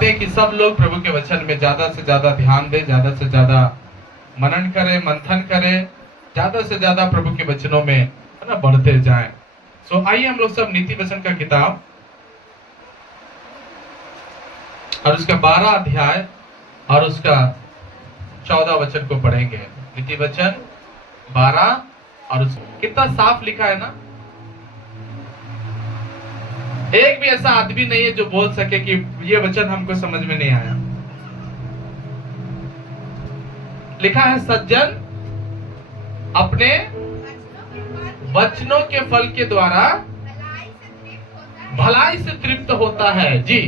चाहते हैं कि सब लोग प्रभु के वचन में ज्यादा से ज्यादा ध्यान दें, ज्यादा से ज्यादा मनन करें, मंथन करें, ज्यादा से ज्यादा प्रभु के वचनों में है ना बढ़ते जाएं। सो आइए हम लोग सब नीति वचन का किताब और उसका 12 अध्याय और उसका 14 वचन को पढ़ेंगे। नीति वचन 12 और कितना साफ लिखा है ना। एक भी ऐसा आदमी नहीं है जो बोल सके कि ये वचन हमको समझ में नहीं आया। लिखा है, सज्जन अपने वचनों के फल के द्वारा भलाई से तृप्त होता है जी,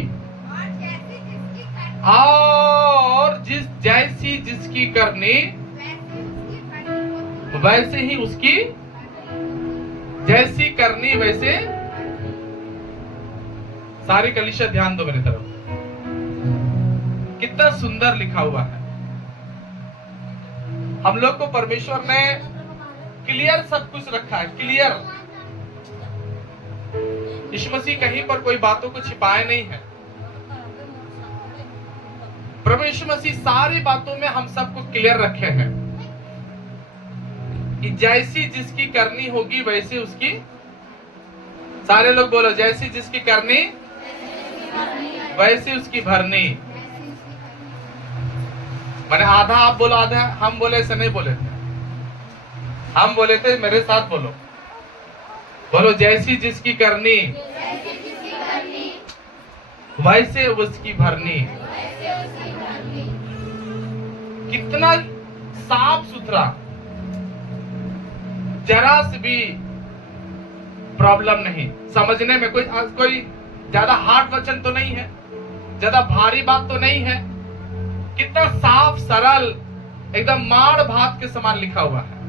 और जैसी जिसकी करनी वैसे ही उसकी, जैसी करनी वैसे। सारे कलीसिया ध्यान दो मेरी तरफ, कितना सुंदर लिखा हुआ है। हम लोग को परमेश्वर ने क्लियर सब कुछ रखा है, क्लियर। यीशु मसीह कहीं पर कोई बातों को छिपाए नहीं है। प्रभु यीशु मसीह सारी बातों में हम सबको क्लियर रखे हैं कि जैसी जिसकी करनी होगी वैसे उसकी। सारे लोग बोलो, जैसी जिसकी करनी वैसे उसकी भरनी। मैंने आधा आप बोलो आधा हम बोले, ऐसे नहीं बोले थे। हम बोले थे, मेरे साथ बोलो, बोलो जैसी जिसकी करनी वैसे उसकी भरनी। कितना साफ सुथरा, जरा से भी प्रॉब्लम नहीं। समझने में कोई ज्यादा हार्ड वचन तो नहीं है, ज्यादा भारी बात तो नहीं है। कितना साफ सरल, एकदम माड़ भात के समान लिखा हुआ है।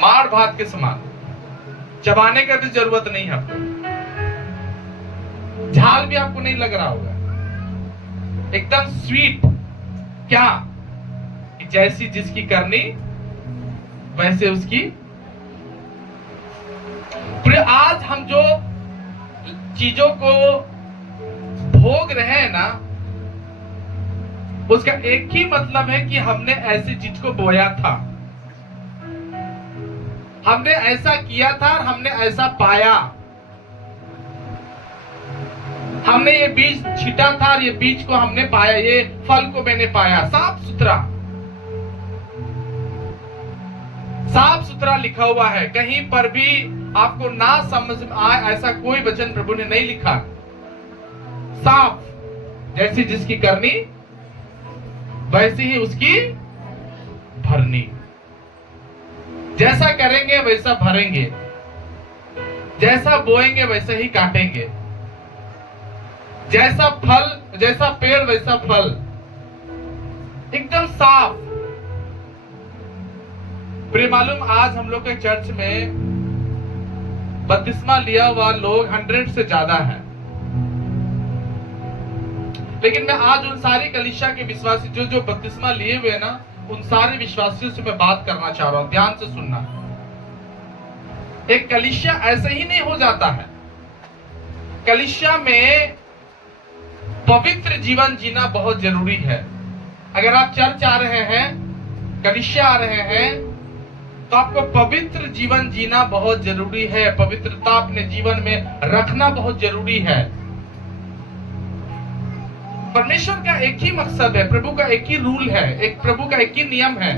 माड़ भात के समान, चबाने का भी जरूरत नहीं है आपको, झाल भी आपको नहीं लग रहा होगा, एकदम स्वीट। क्या कि जैसी जिसकी करनी वैसे उसकी। आज हम जो चीजों को भोग रहे हैं ना, उसका एक ही मतलब है कि हमने ऐसी चीज को बोया था, हमने ऐसा किया था और हमने ऐसा पाया। हमने ये बीज छिटा था और ये बीज को हमने पाया, ये फल को मैंने पाया। साफ सुथरा, साफ सुथरा लिखा हुआ है। कहीं पर भी आपको ना समझ में आए ऐसा कोई वचन प्रभु ने नहीं लिखा। साफ, जैसी जिसकी करनी वैसी ही उसकी भरनी। जैसा करेंगे वैसा भरेंगे, जैसा बोएंगे वैसा ही काटेंगे, जैसा फल, जैसा पेड़ वैसा फल, एकदम साफ। प्रिय मालूम, आज हम लोग के चर्च में बपतिस्मा लिया हुआ लोग 100 से ज्यादा है। लेकिन मैं आज उन सारे कलीसिया के विश्वासी जो बपतिस्मा लिए हुए हैं ना, उन सारे विश्वासियों से मैं बात करना चाह रहा हूं। ध्यान से सुनना। एक कलीसिया ऐसे ही नहीं हो जाता है। कलीसिया में पवित्र जीवन जीना बहुत जरूरी है। अगर आप चर्च आ रहे हैं, कलीसिया आ रहे हैं, तो आपको पवित्र जीवन जीना बहुत जरूरी है। पवित्रता अपने जीवन में रखना बहुत जरूरी है। परमेश्वर का एक ही मकसद है, प्रभु का एक ही रूल है, एक प्रभु का एक ही नियम है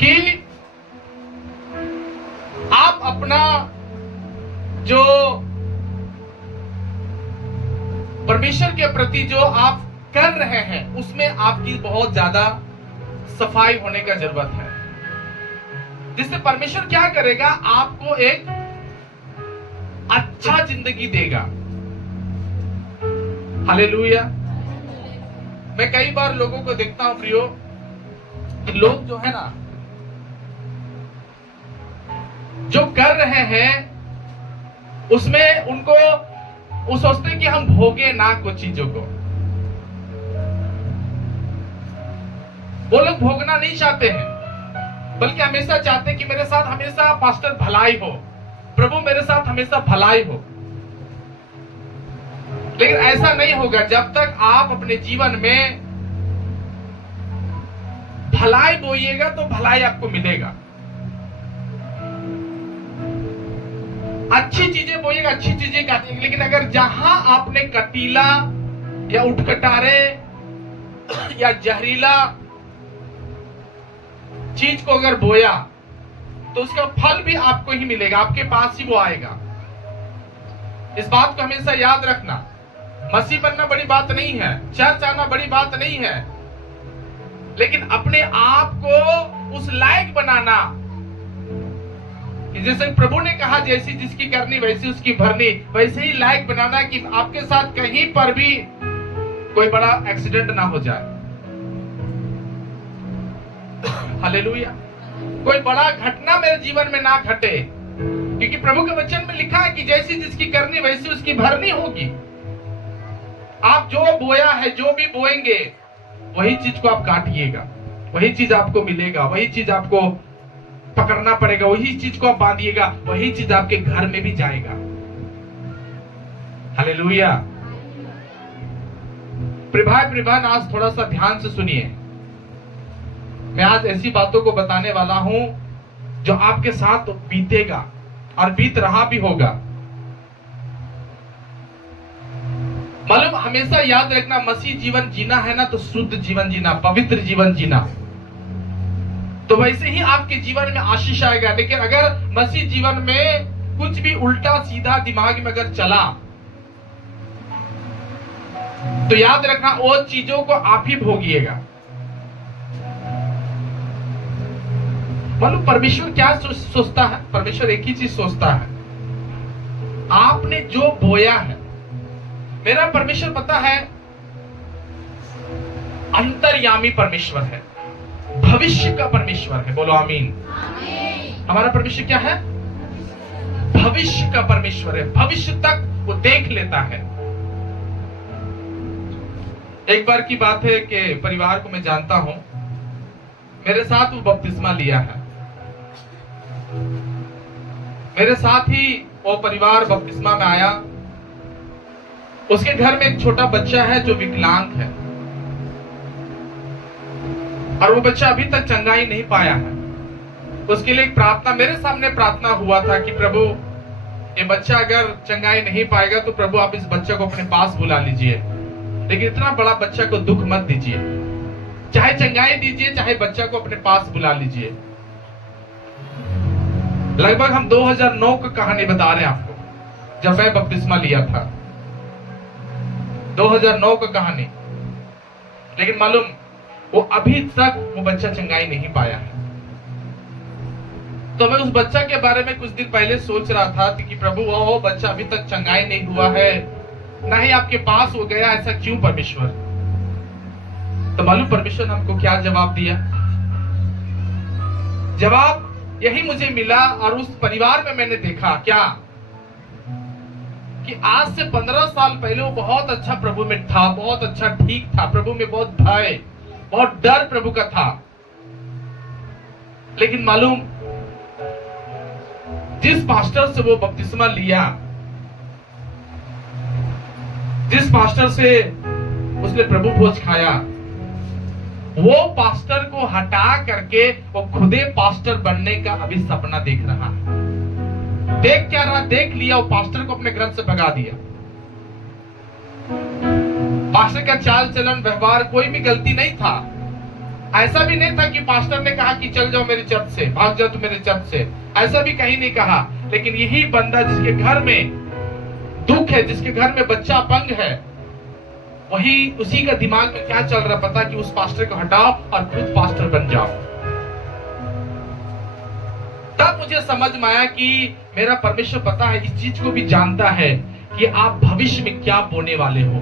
कि आप अपना जो परमेश्वर के प्रति जो आप कर रहे हैं उसमें आपकी बहुत ज्यादा सफाई होने का जरूरत है। जिससे परमेश्वर क्या करेगा, आपको एक अच्छा जिंदगी देगा। हालेलुया। मैं कई बार लोगों को देखता हूं प्रियो, लोग जो है ना, जो कर रहे हैं उसमें उनको वो सोचते हैं कि हम भोगे ना कुछ चीजों को। वो लोग भोगना नहीं चाहते हैं, बल्कि हमेशा चाहते हैं कि मेरे साथ हमेशा पास्टर भलाई हो, प्रभु मेरे साथ हमेशा भलाई हो। लेकिन ऐसा नहीं होगा जब तक आप अपने जीवन में भलाई बोइएगा तो भलाई आपको मिलेगा। अच्छी चीजें बोइएगा, अच्छी चीजें काटिएगा। लेकिन अगर जहां आपने कटीला या उठकटारे या जहरीला चीज को अगर बोया तो उसका फल भी आपको ही मिलेगा, आपके पास ही वो आएगा। इस बात को हमेशा याद रखना। मसीह बनना बड़ी बात नहीं है, चर्च आना बड़ी बात नहीं है, लेकिन अपने आप को उस लायक बनाना कि जैसे प्रभु ने कहा, जैसी जिसकी करनी वैसी उसकी भरनी, वैसे ही लायक बनाना कि आपके साथ कहीं पर भी कोई बड़ा एक्सीडेंट ना हो जाए। हालेलुया। कोई बड़ा घटना मेरे जीवन में ना घटे, क्योंकि प्रभु के वचन में लिखा है कि जैसी जिसकी करनी वैसी उसकी भरनी होगी। आप जो बोया है, जो भी बोएंगे वही चीज को आप काटिएगा, वही चीज आपको मिलेगा, वही चीज आपको पकड़ना पड़ेगा, वही चीज को आप बांधिएगा, वही चीज आपके घर में भी जाएगा। हालेलुया। प्रिभान आज थोड़ा सा ध्यान से सुनिए। मैं आज ऐसी बातों को बताने वाला हूं जो आपके साथ बीतेगा और बीत रहा भी होगा। मालूम, हमेशा याद रखना, मसीह जीवन जीना है ना तो शुद्ध जीवन जीना, पवित्र जीवन जीना, तो वैसे ही आपके जीवन में आशीष आएगा। लेकिन अगर मसीह जीवन में कुछ भी उल्टा सीधा दिमाग में अगर चला तो याद रखना वो चीजों को आप ही भोगिएगा। मालूम परमेश्वर क्या सोचता है? परमेश्वर एक ही चीज सोचता है, आपने जो बोया है। मेरा परमेश्वर पता है अंतर्यामी परमेश्वर है, भविष्य का परमेश्वर है। बोलो आमीन। हमारा परमेश्वर क्या है? भविष्य का परमेश्वर है, भविष्य तक वो देख लेता है। एक बार की बात है कि परिवार को मैं जानता हूं, मेरे साथ वो बपतिस्मा लिया है, मेरे साथ ही वो परिवार बपतिस्मा में आया। उसके घर में एक छोटा बच्चा है जो विकलांग है, और वो बच्चा अभी तक चंगाई नहीं पाया है। उसके लिए एक प्रार्थना मेरे सामने प्रार्थना हुआ था कि प्रभु, ये बच्चा अगर चंगाई नहीं पाएगा तो प्रभु आप इस बच्चे को अपने पास बुला लीजिए, लेकिन इतना बड़ा बच्चा को दुख मत दीजिए, चाहे चंगाई दीजिए चाहे बच्चा को अपने पास बुला लीजिए। लगभग हम 2009 का कहानी बता रहे हैं आपको, जब मैं बपतिस्मा लिया था, 2009 का कहानी। लेकिन मालूम, वो अभी तक वो बच्चा चंगाई नहीं पाया है। तो मैं उस बच्चा के बारे में कुछ दिन पहले सोच रहा था कि प्रभु वो बच्चा अभी तक चंगाई नहीं हुआ है, ना ही आपके पास हो गया, ऐसा क्यों परमेश्वर? तो मालूम परमेश्वर ने हमको क्या जवाब दिया? जवाब यही मुझे मिला, और उस परिवार में मैंने देखा क्या कि आज से 15 साल पहले वो बहुत अच्छा प्रभु में था, बहुत अच्छा ठीक था, प्रभु में बहुत भय, बहुत डर प्रभु का था। लेकिन मालूम, जिस पास्टर से वो बपतिस्मा लिया, जिस पास्टर से उसने प्रभु भोज खाया, वो पास्टर को हटा करके वो खुदे पास्टर बनने का अभी सपना देख रहा है। देख क्या रहा? देख लिया, वो पास्टर को अपने घर से भगा दिया। पास्टर का चाल चलन व्यवहार कोई भी गलती नहीं था। ऐसा भी नहीं था कि पास्टर ने कहा कि चल जाओ मेरे चर्च से, भाग जाओ तुम मेरे चर्च से, ऐसा भी कहीं नहीं कहा। लेकिन यही बंदा जिसके घर में दुख है, जिसके घर में बच्चा अपंग है, वही उसी का दिमाग में क्या चल रहा पता कि उस पास्टर को हटाओ और खुद पास्टर बन जाओ। तब मुझे समझ में आया कि मेरा परमेश्वर पता है, इस चीज को भी जानता है कि आप भविष्य में क्या बोने वाले हो।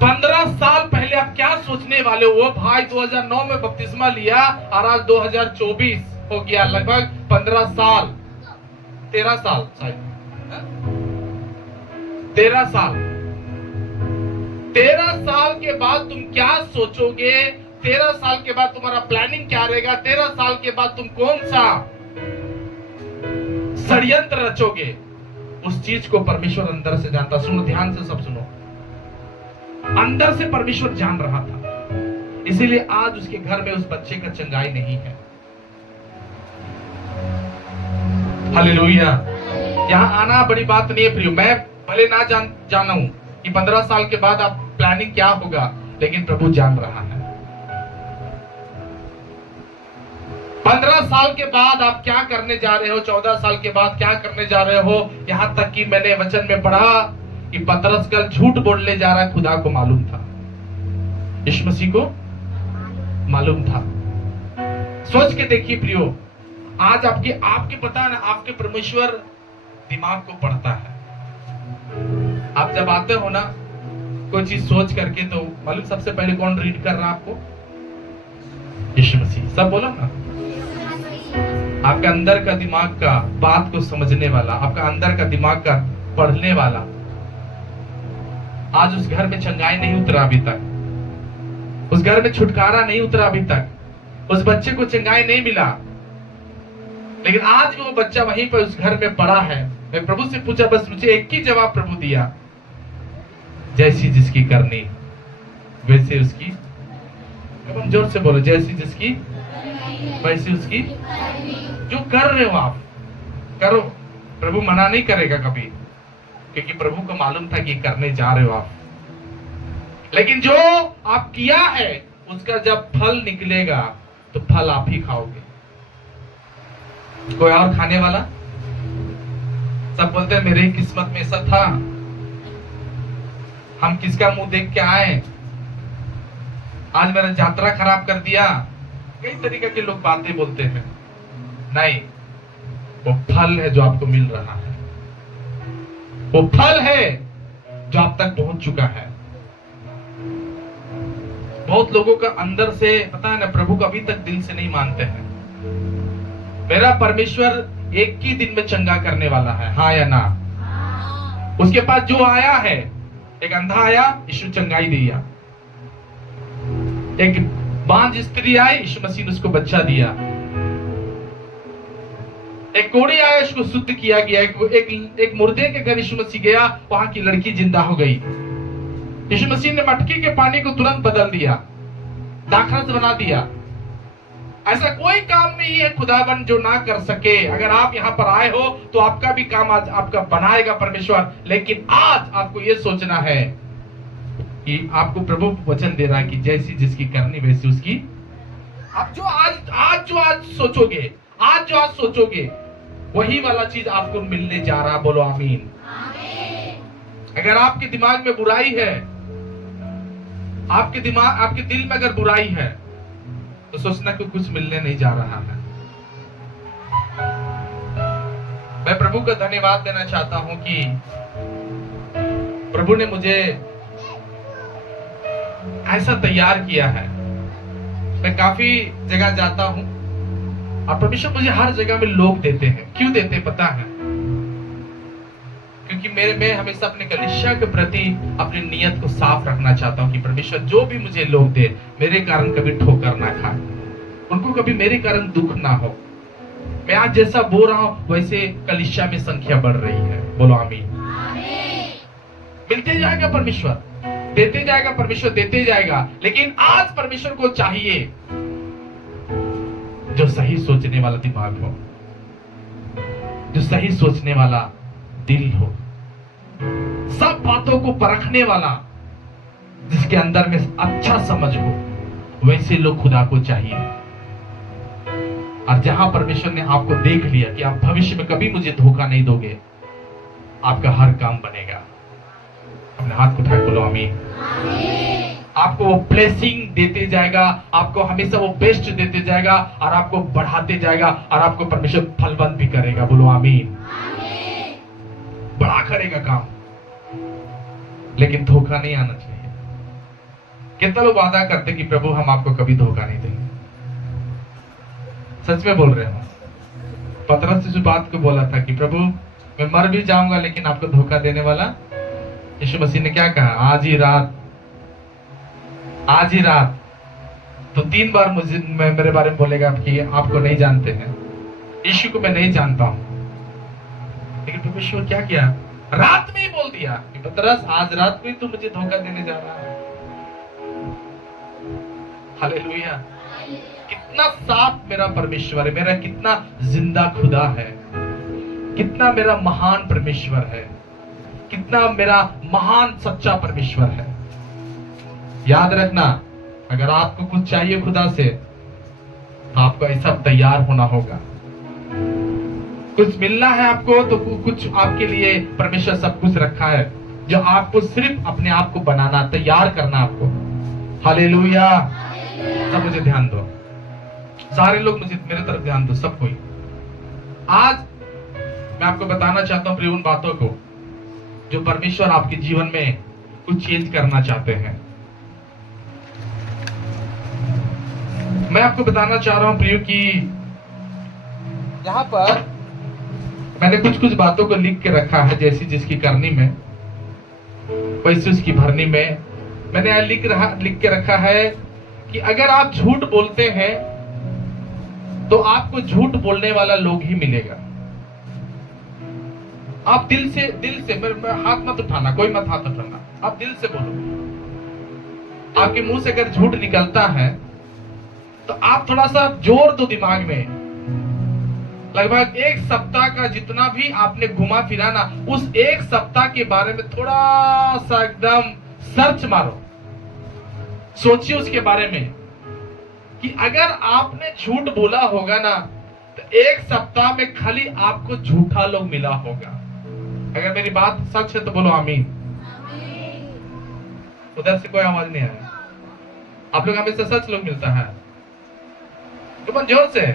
15 साल पहले आप क्या सोचने वाले हो। वो भाई 2009 में बपतिस्मा लिया और आज 2024 हो गया, लगभग 15 साल, 13 साल शायद, 13 साल। 13 साल के बाद तुम क्या सोचोगे? 13 साल के बाद तुम्हारा प्लानिंग क्या रहेगा? 13 साल के बाद तुम कौन सा षड्यंत्र रचोगे, उस चीज को परमेश्वर अंदर से जानता। सुनो, ध्यान से सब सुनो। अंदर से परमेश्वर जान रहा था, इसीलिए आज उसके घर में उस बच्चे का चंगाई नहीं है। हालेलुया। यहाँ आना बड़ी बात नहीं है प्रियो। मैं भले ना जाना हूं कि 15 साल के बाद आप प्लानिंग क्या होगा, लेकिन प्रभु जान रहा है। 15 साल के बाद आप क्या करने जा रहे हो, 14 साल के बाद क्या करने जा रहे हो। यहां तक कि मैंने वचन में पढ़ा कि पतरस कल झूठ बोलने जा रहा, खुदा को मालूम था, यीशु मसीह को मालूम था। सोच के देखिए प्रियो, आज आपके पता है ना, आपके परमेश्वर दिमाग को पढ़ता है। आप जब आते हो ना कोई चीज सोच करके, तो मालूम सबसे पहले कौन रीड कर रहा है आपको? यीशु मसीह। सब बोलो ना। आपका अंदर का दिमाग का बात को समझने वाला, आपका अंदर का दिमाग का पढ़ने वाला। आज उस घर में चंगाई नहीं उतरा अभी तक, उस घर में छुटकारा नहीं उतरा अभी तक, उस बच्चे को चंगाई नहीं मिला, लेकिन आज वो बच्चा वहीं पर उस घर में पड़ा है। मैं प्रभु से पूछा, बस मुझे एक ही जवाब प्रभु दिया, जैसी जिसकी करनी वैसे उसकी। अब हम जोर से बोलो, जैसी जिसकी वैसी उसकी। जो कर रहे हो आप करो, प्रभु मना नहीं करेगा कभी, क्योंकि प्रभु को मालूम था कि करने जा रहे हो आप। लेकिन जो आप किया है उसका जब फल निकलेगा तो फल आप ही खाओगे, कोई और खाने वाला? सब बोलते हैं मेरी किस्मत में ऐसा था, हम किसका मुंह देख के आए, आज मेरा यात्रा खराब कर दिया। कई तरीके के लोग बातें बोलते हैं। नहीं, वो फल है जो आपको मिल रहा है, वो फल है जो आप तक पहुंच चुका है। बहुत लोगों का अंदर से पता है ना, प्रभु को अभी तक दिल से नहीं मानते हैं। मेरा परमेश्वर एक ही दिन में चंगा करने वाला है, हाँ या ना? उसके पास जो आया है, एक अंधा आया, यीशु चंगाई दिया। एक बांझ स्त्री आई, यीशु मसीह ने उसको बच्चा दिया। एक कोढ़ी आया, उसको शुद्ध किया गया। एक मुर्दे के घर यीशु मसीह गया, वहां की लड़की जिंदा हो गई। यीशु मसीह ने मटकी के पानी को तुरंत बदल दिया, दाखरस बना दिया। ऐसा कोई काम नहीं है खुदाबंद जो ना कर सके। अगर आप यहाँ पर आए हो तो आपका भी काम आज आपका बनाएगा परमेश्वर। लेकिन आज आपको ये सोचना है कि आपको प्रभु वचन दे रहा है कि जैसी जिसकी करनी वैसी उसकी। आप जो आज सोचोगे वही वाला चीज आपको मिलने जा रहा। बोलो आमीन। अगर आपके दिमाग में बुराई है, आपके दिल में अगर बुराई है, तो सोचना कि कुछ मिलने नहीं जा रहा है। मैं प्रभु का धन्यवाद देना चाहता हूं कि प्रभु ने मुझे ऐसा तैयार किया है। मैं काफी जगह जाता हूं और परमेश्वर मुझे हर जगह में लोग देते हैं। क्यों देते पता है? क्योंकि मैं हमेशा अपने कलीसिया के प्रति अपनी नियत को साफ रखना चाहता हूं कि परमेश्वर जो भी मुझे लोग दे, मेरे कारण कभी ठोकर ना खाए, उनको कभी मेरे कारण दुख ना हो। मैं आज जैसा बोल रहा हूं वैसे कलीसिया में संख्या बढ़ रही है। बोलो आमीन। मिलते जाएगा परमेश्वर, देते जाएगा परमेश्वर, देते जाएगा। लेकिन आज परमेश्वर को चाहिए जो सही सोचने वाला दिमाग हो, जो सही सोचने वाला दिल हो, सब बातों को परखने वाला, जिसके अंदर में अच्छा समझ हो, वैसे लोग खुदा को चाहिए। और जहां परमेश्वर ने आपको देख लिया कि आप भविष्य में कभी मुझे धोखा नहीं दोगे, आपका हर काम बनेगा। अपने हाथ को उठाए बोलो आमीन। आपको वो ब्लेसिंग देते जाएगा, आपको हमेशा वो बेस्ट देते जाएगा और आपको बढ़ाते जाएगा और आपको परमेश्वर फलवंत भी करेगा। बोलो आमीन। बड़ा करेगा काम, लेकिन धोखा नहीं आना चाहिए। कितना लोग वादा करते कि प्रभु हम आपको कभी धोखा नहीं देंगे। सच में बोल रहे हो। पतरस इस बात को बोला था कि प्रभु मैं मर भी जाऊंगा लेकिन आपको धोखा देने वाला। यीशु मसीह ने क्या कहा? आज ही रात तो 3 बार मेरे बारे में बोलेगा कि आपको नहीं जानते हैं। यीशु को मैं नहीं जानता हूं। लेकिन परमेश्वर क्या किया, रात में ही बोल दिया कि पतरस आज रात में तू मुझे धोखा देने जा रहा है। हालेलुया। कितना साफ मेरा परमेश्वर है, मेरा कितना जिंदा खुदा है, कितना मेरा महान परमेश्वर है, कितना मेरा महान सच्चा परमेश्वर है। याद रखना, अगर आपको कुछ चाहिए खुदा से तो आपको ऐसा तैयार होना होगा। कुछ मिलना है आपको तो कुछ आपके लिए परमेश्वर सब कुछ रखा है, जो आपको सिर्फ अपने आप को बनाना, तैयार करना आपको। हालेलुया। सब मुझे ध्यान दो, सारे लोग मुझे मेरे तरफ ध्यान दो, सब कोई। आज मैं आपको बताना चाहता हूं प्रिय उन बातों को जो परमेश्वर आपके जीवन में कुछ चेंज करना चाहते हैं। मैं आपको बताना चाह रहा हूं प्रियो कि यहां पर मैंने कुछ कुछ बातों को लिख के रखा है, जैसी जिसकी करनी में वैसे उसकी भरनी में। मैंने यहाँ लिख के रखा है कि अगर आप झूठ बोलते हैं तो आपको झूठ बोलने वाला लोग ही मिलेगा। आप दिल से हाथ मत उठाना, कोई मत हाथ उठाना, आप दिल से बोलो। आपके मुंह से अगर झूठ निकलता है तो आप थोड़ा सा जोर दो दिमाग में। लगभग एक सप्ताह का जितना भी आपने घुमा फिरा ना, उस एक सप्ताह के बारे में थोड़ा सा एकदम सर्च मारो, सोचिए उसके बारे में कि अगर आपने झूठ बोला होगा ना तो एक सप्ताह में खाली आपको झूठा लोग मिला होगा। अगर मेरी बात सच है तो बोलो आमीन। उधर से कोई आवाज नहीं आया। आप लोग हमेशा सच लोग मिलता है, तुम जोर से।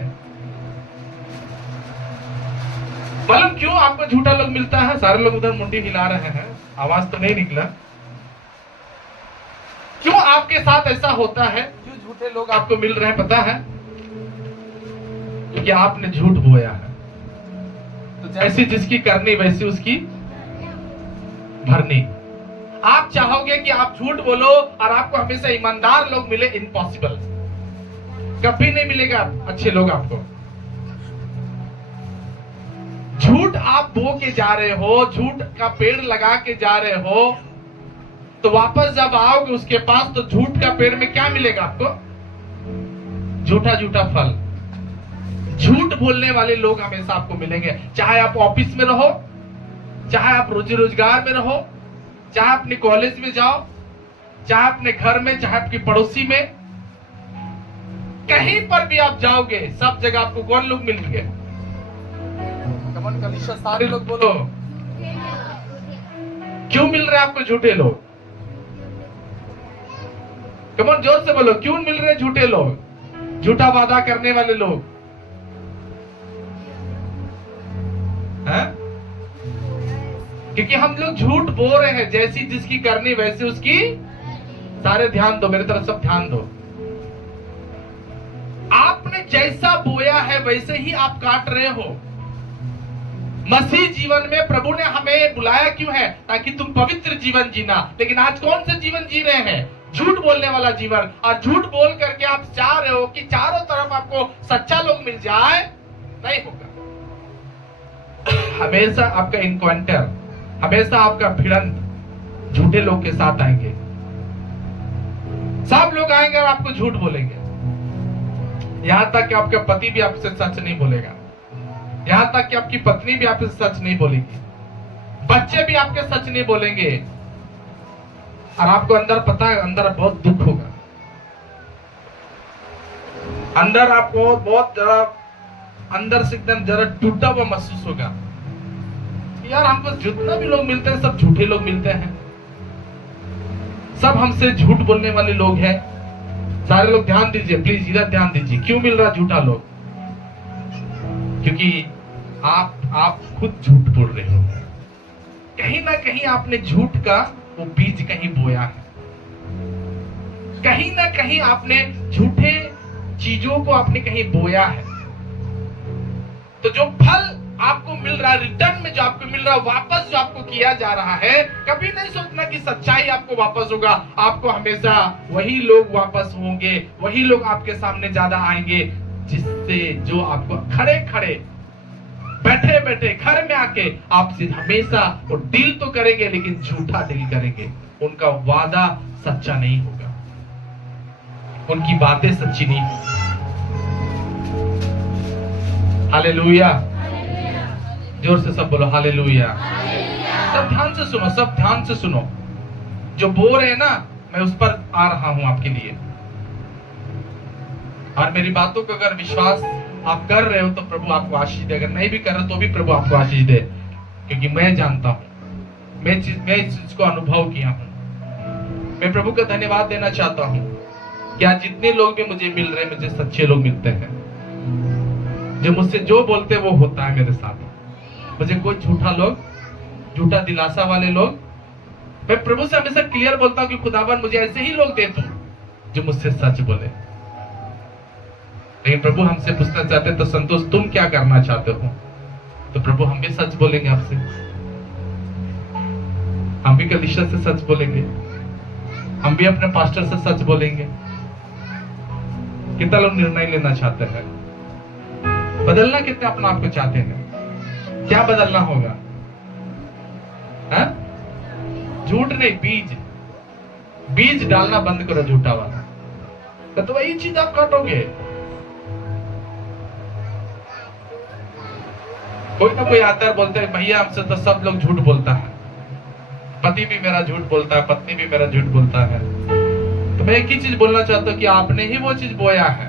मालूम क्यों आपको झूठा लोग मिलता है? सारे लोग उधर मुंडी हिला रहे हैं, आवाज तो नहीं निकला। क्यों आपके साथ ऐसा होता है? क्यों झूठे लोग आपको मिल रहे हैं पता है? क्योंकि आपने झूठ बोया है। तो जैसी जिसकी करनी वैसी उसकी भरनी। आप चाहोगे कि आप झूठ बोलो और आपको हमेशा ईमानदार लोग मिले, इम्पॉसिबल, कभी नहीं मिलेगा अच्छे लोग आपको। झूठ आप बो के जा रहे हो, झूठ का पेड़ लगा के जा रहे हो, तो वापस जब आओगे उसके पास तो झूठ का पेड़ में क्या मिलेगा आपको? झूठा झूठा फल। झूठ बोलने वाले लोग हमेशा आपको मिलेंगे, चाहे आप ऑफिस में रहो, चाहे आप रोजी रोजगार में रहो, चाहे अपने कॉलेज में जाओ, चाहे अपने घर में, चाहे आपके पड़ोसी में, कहीं पर भी आप जाओगे सब जगह आपको कौन लोग मिलेंगे? कमन कलीसिया सारे लोग बोलो, क्यों मिल रहे आपको झूठे लोग? कमन जोर से बोलो, क्यों मिल रहे झूठे लोग, झूठा वादा करने वाले लोग? है? क्योंकि हम लोग झूठ बोल रहे हैं, जैसी जिसकी करनी वैसी उसकी। सारे ध्यान दो, मेरी तरफ सब ध्यान दो। आपने जैसा बोया है वैसे ही आप काट रहे हो। मसीह जीवन में प्रभु ने हमें बुलाया क्यों है? ताकि तुम पवित्र जीवन जीना। लेकिन आज कौन सा जीवन जी रहे हैं? झूठ बोलने वाला जीवन। और झूठ बोल करके आप चाह रहे हो कि चारों तरफ आपको सच्चा लोग मिल जाए, नहीं होगा। हमेशा आपका इनकाउंटर, हमेशा आपका भिड़ंत झूठे लोग के साथ आएंगे। सब लोग आएंगे और आपको झूठ बोलेंगे। यहां तक कि आपका पति भी आपसे सच नहीं बोलेगा, यहां तक कि आपकी पत्नी भी आपसे सच नहीं बोलेगी, बच्चे भी आपके सच नहीं बोलेंगे। और आपको अंदर पता है, अंदर बहुत दुख होगा, अंदर आपको बहुत जरा अंदर से एकदम जरा टूटा हुआ महसूस होगा। यार हमको जितना भी लोग मिलते हैं सब झूठे लोग मिलते हैं, सब हमसे झूठ बोलने वाले लोग हैं। सारे लोग ध्यान दीजिए प्लीज, इधर ध्यान दीजिए। क्यों मिल रहा झूठा लोग? क्योंकि आप खुद झूठ बोल रहे हो। कहीं ना कहीं आपने झूठ का वो बीज कहीं बोया है, कहीं ना कहीं आपने झूठे चीजों को आपने कहीं बोया है। तो जो फल आपको मिल रहा है, रिटर्न में जो आपको मिल रहा है, वापस जो आपको किया जा रहा है, कभी नहीं सोचना कि सच्चाई आपको वापस होगा। आपको हमेशा वही लोग वापस होंगे, वही लोग आपके सामने ज्यादा आएंगे, जिससे जो आपको खड़े खड़े बैठे बैठे घर में आके आपसे हमेशा वो डील तो करेंगे लेकिन झूठा डील करेंगे। उनका वादा सच्चा नहीं होगा, उनकी बातें सच्ची नहीं होगी। हालेलुया, जोर से सब बोलो हालेलुया। सब ध्यान से सुनो, सब ध्यान से सुनो। जो बोल रहे हैं ना, मैं उस पर आ रहा हूं आपके लिए। और मेरी बातों को अगर विश्वास आप कर रहे हो तो प्रभु आपको आशीष दे, अगर नहीं भी कर रहे तो भी प्रभु आपको आशीष दे, क्योंकि मैं जानता हूं, मैं इस चीज को अनुभव किया हूं। मैं प्रभु का धन्यवाद देना चाहता हूं कि आज जितने लोग भी मुझे मिल रहे हैं, मुझे सच्चे लोग मिलते हैं, जो मुझसे जो बोलते वो होता है मेरे साथ। मुझे कोई झूठा दिलासा वाले लोग, मैं प्रभु से हमेशा क्लियर बोलता हूं कि खुदावन मुझे ऐसे ही लोग दे तू जो मुझसे सच बोले। लेकिन प्रभु हमसे पूछना चाहते तो संतोष तुम क्या करना चाहते हो, तो प्रभु हम भी सच बोलेंगे आपसे, हम भी कलीसिया से सच बोलेंगे, हम भी अपने पास्टर से सच बोलेंगे। कितना लोग निर्णय लेना चाहते हैं, बदलना कितने अपने आप को चाहते हैं, क्या बदलना होगा? झूठ नहीं, बीज डालना बंद करो झूठा वाला, तो वही चीज आप काटोगे। कोई ना कोई आता है बोलते है भैया हमसे तो सब लोग झूठ बोलता है, पति भी मेरा झूठ बोलता है, पत्नी भी मेरा झूठ बोलता है। तो मैं एक ही चीज बोलना चाहता हूँ कि आपने ही वो चीज बोया है,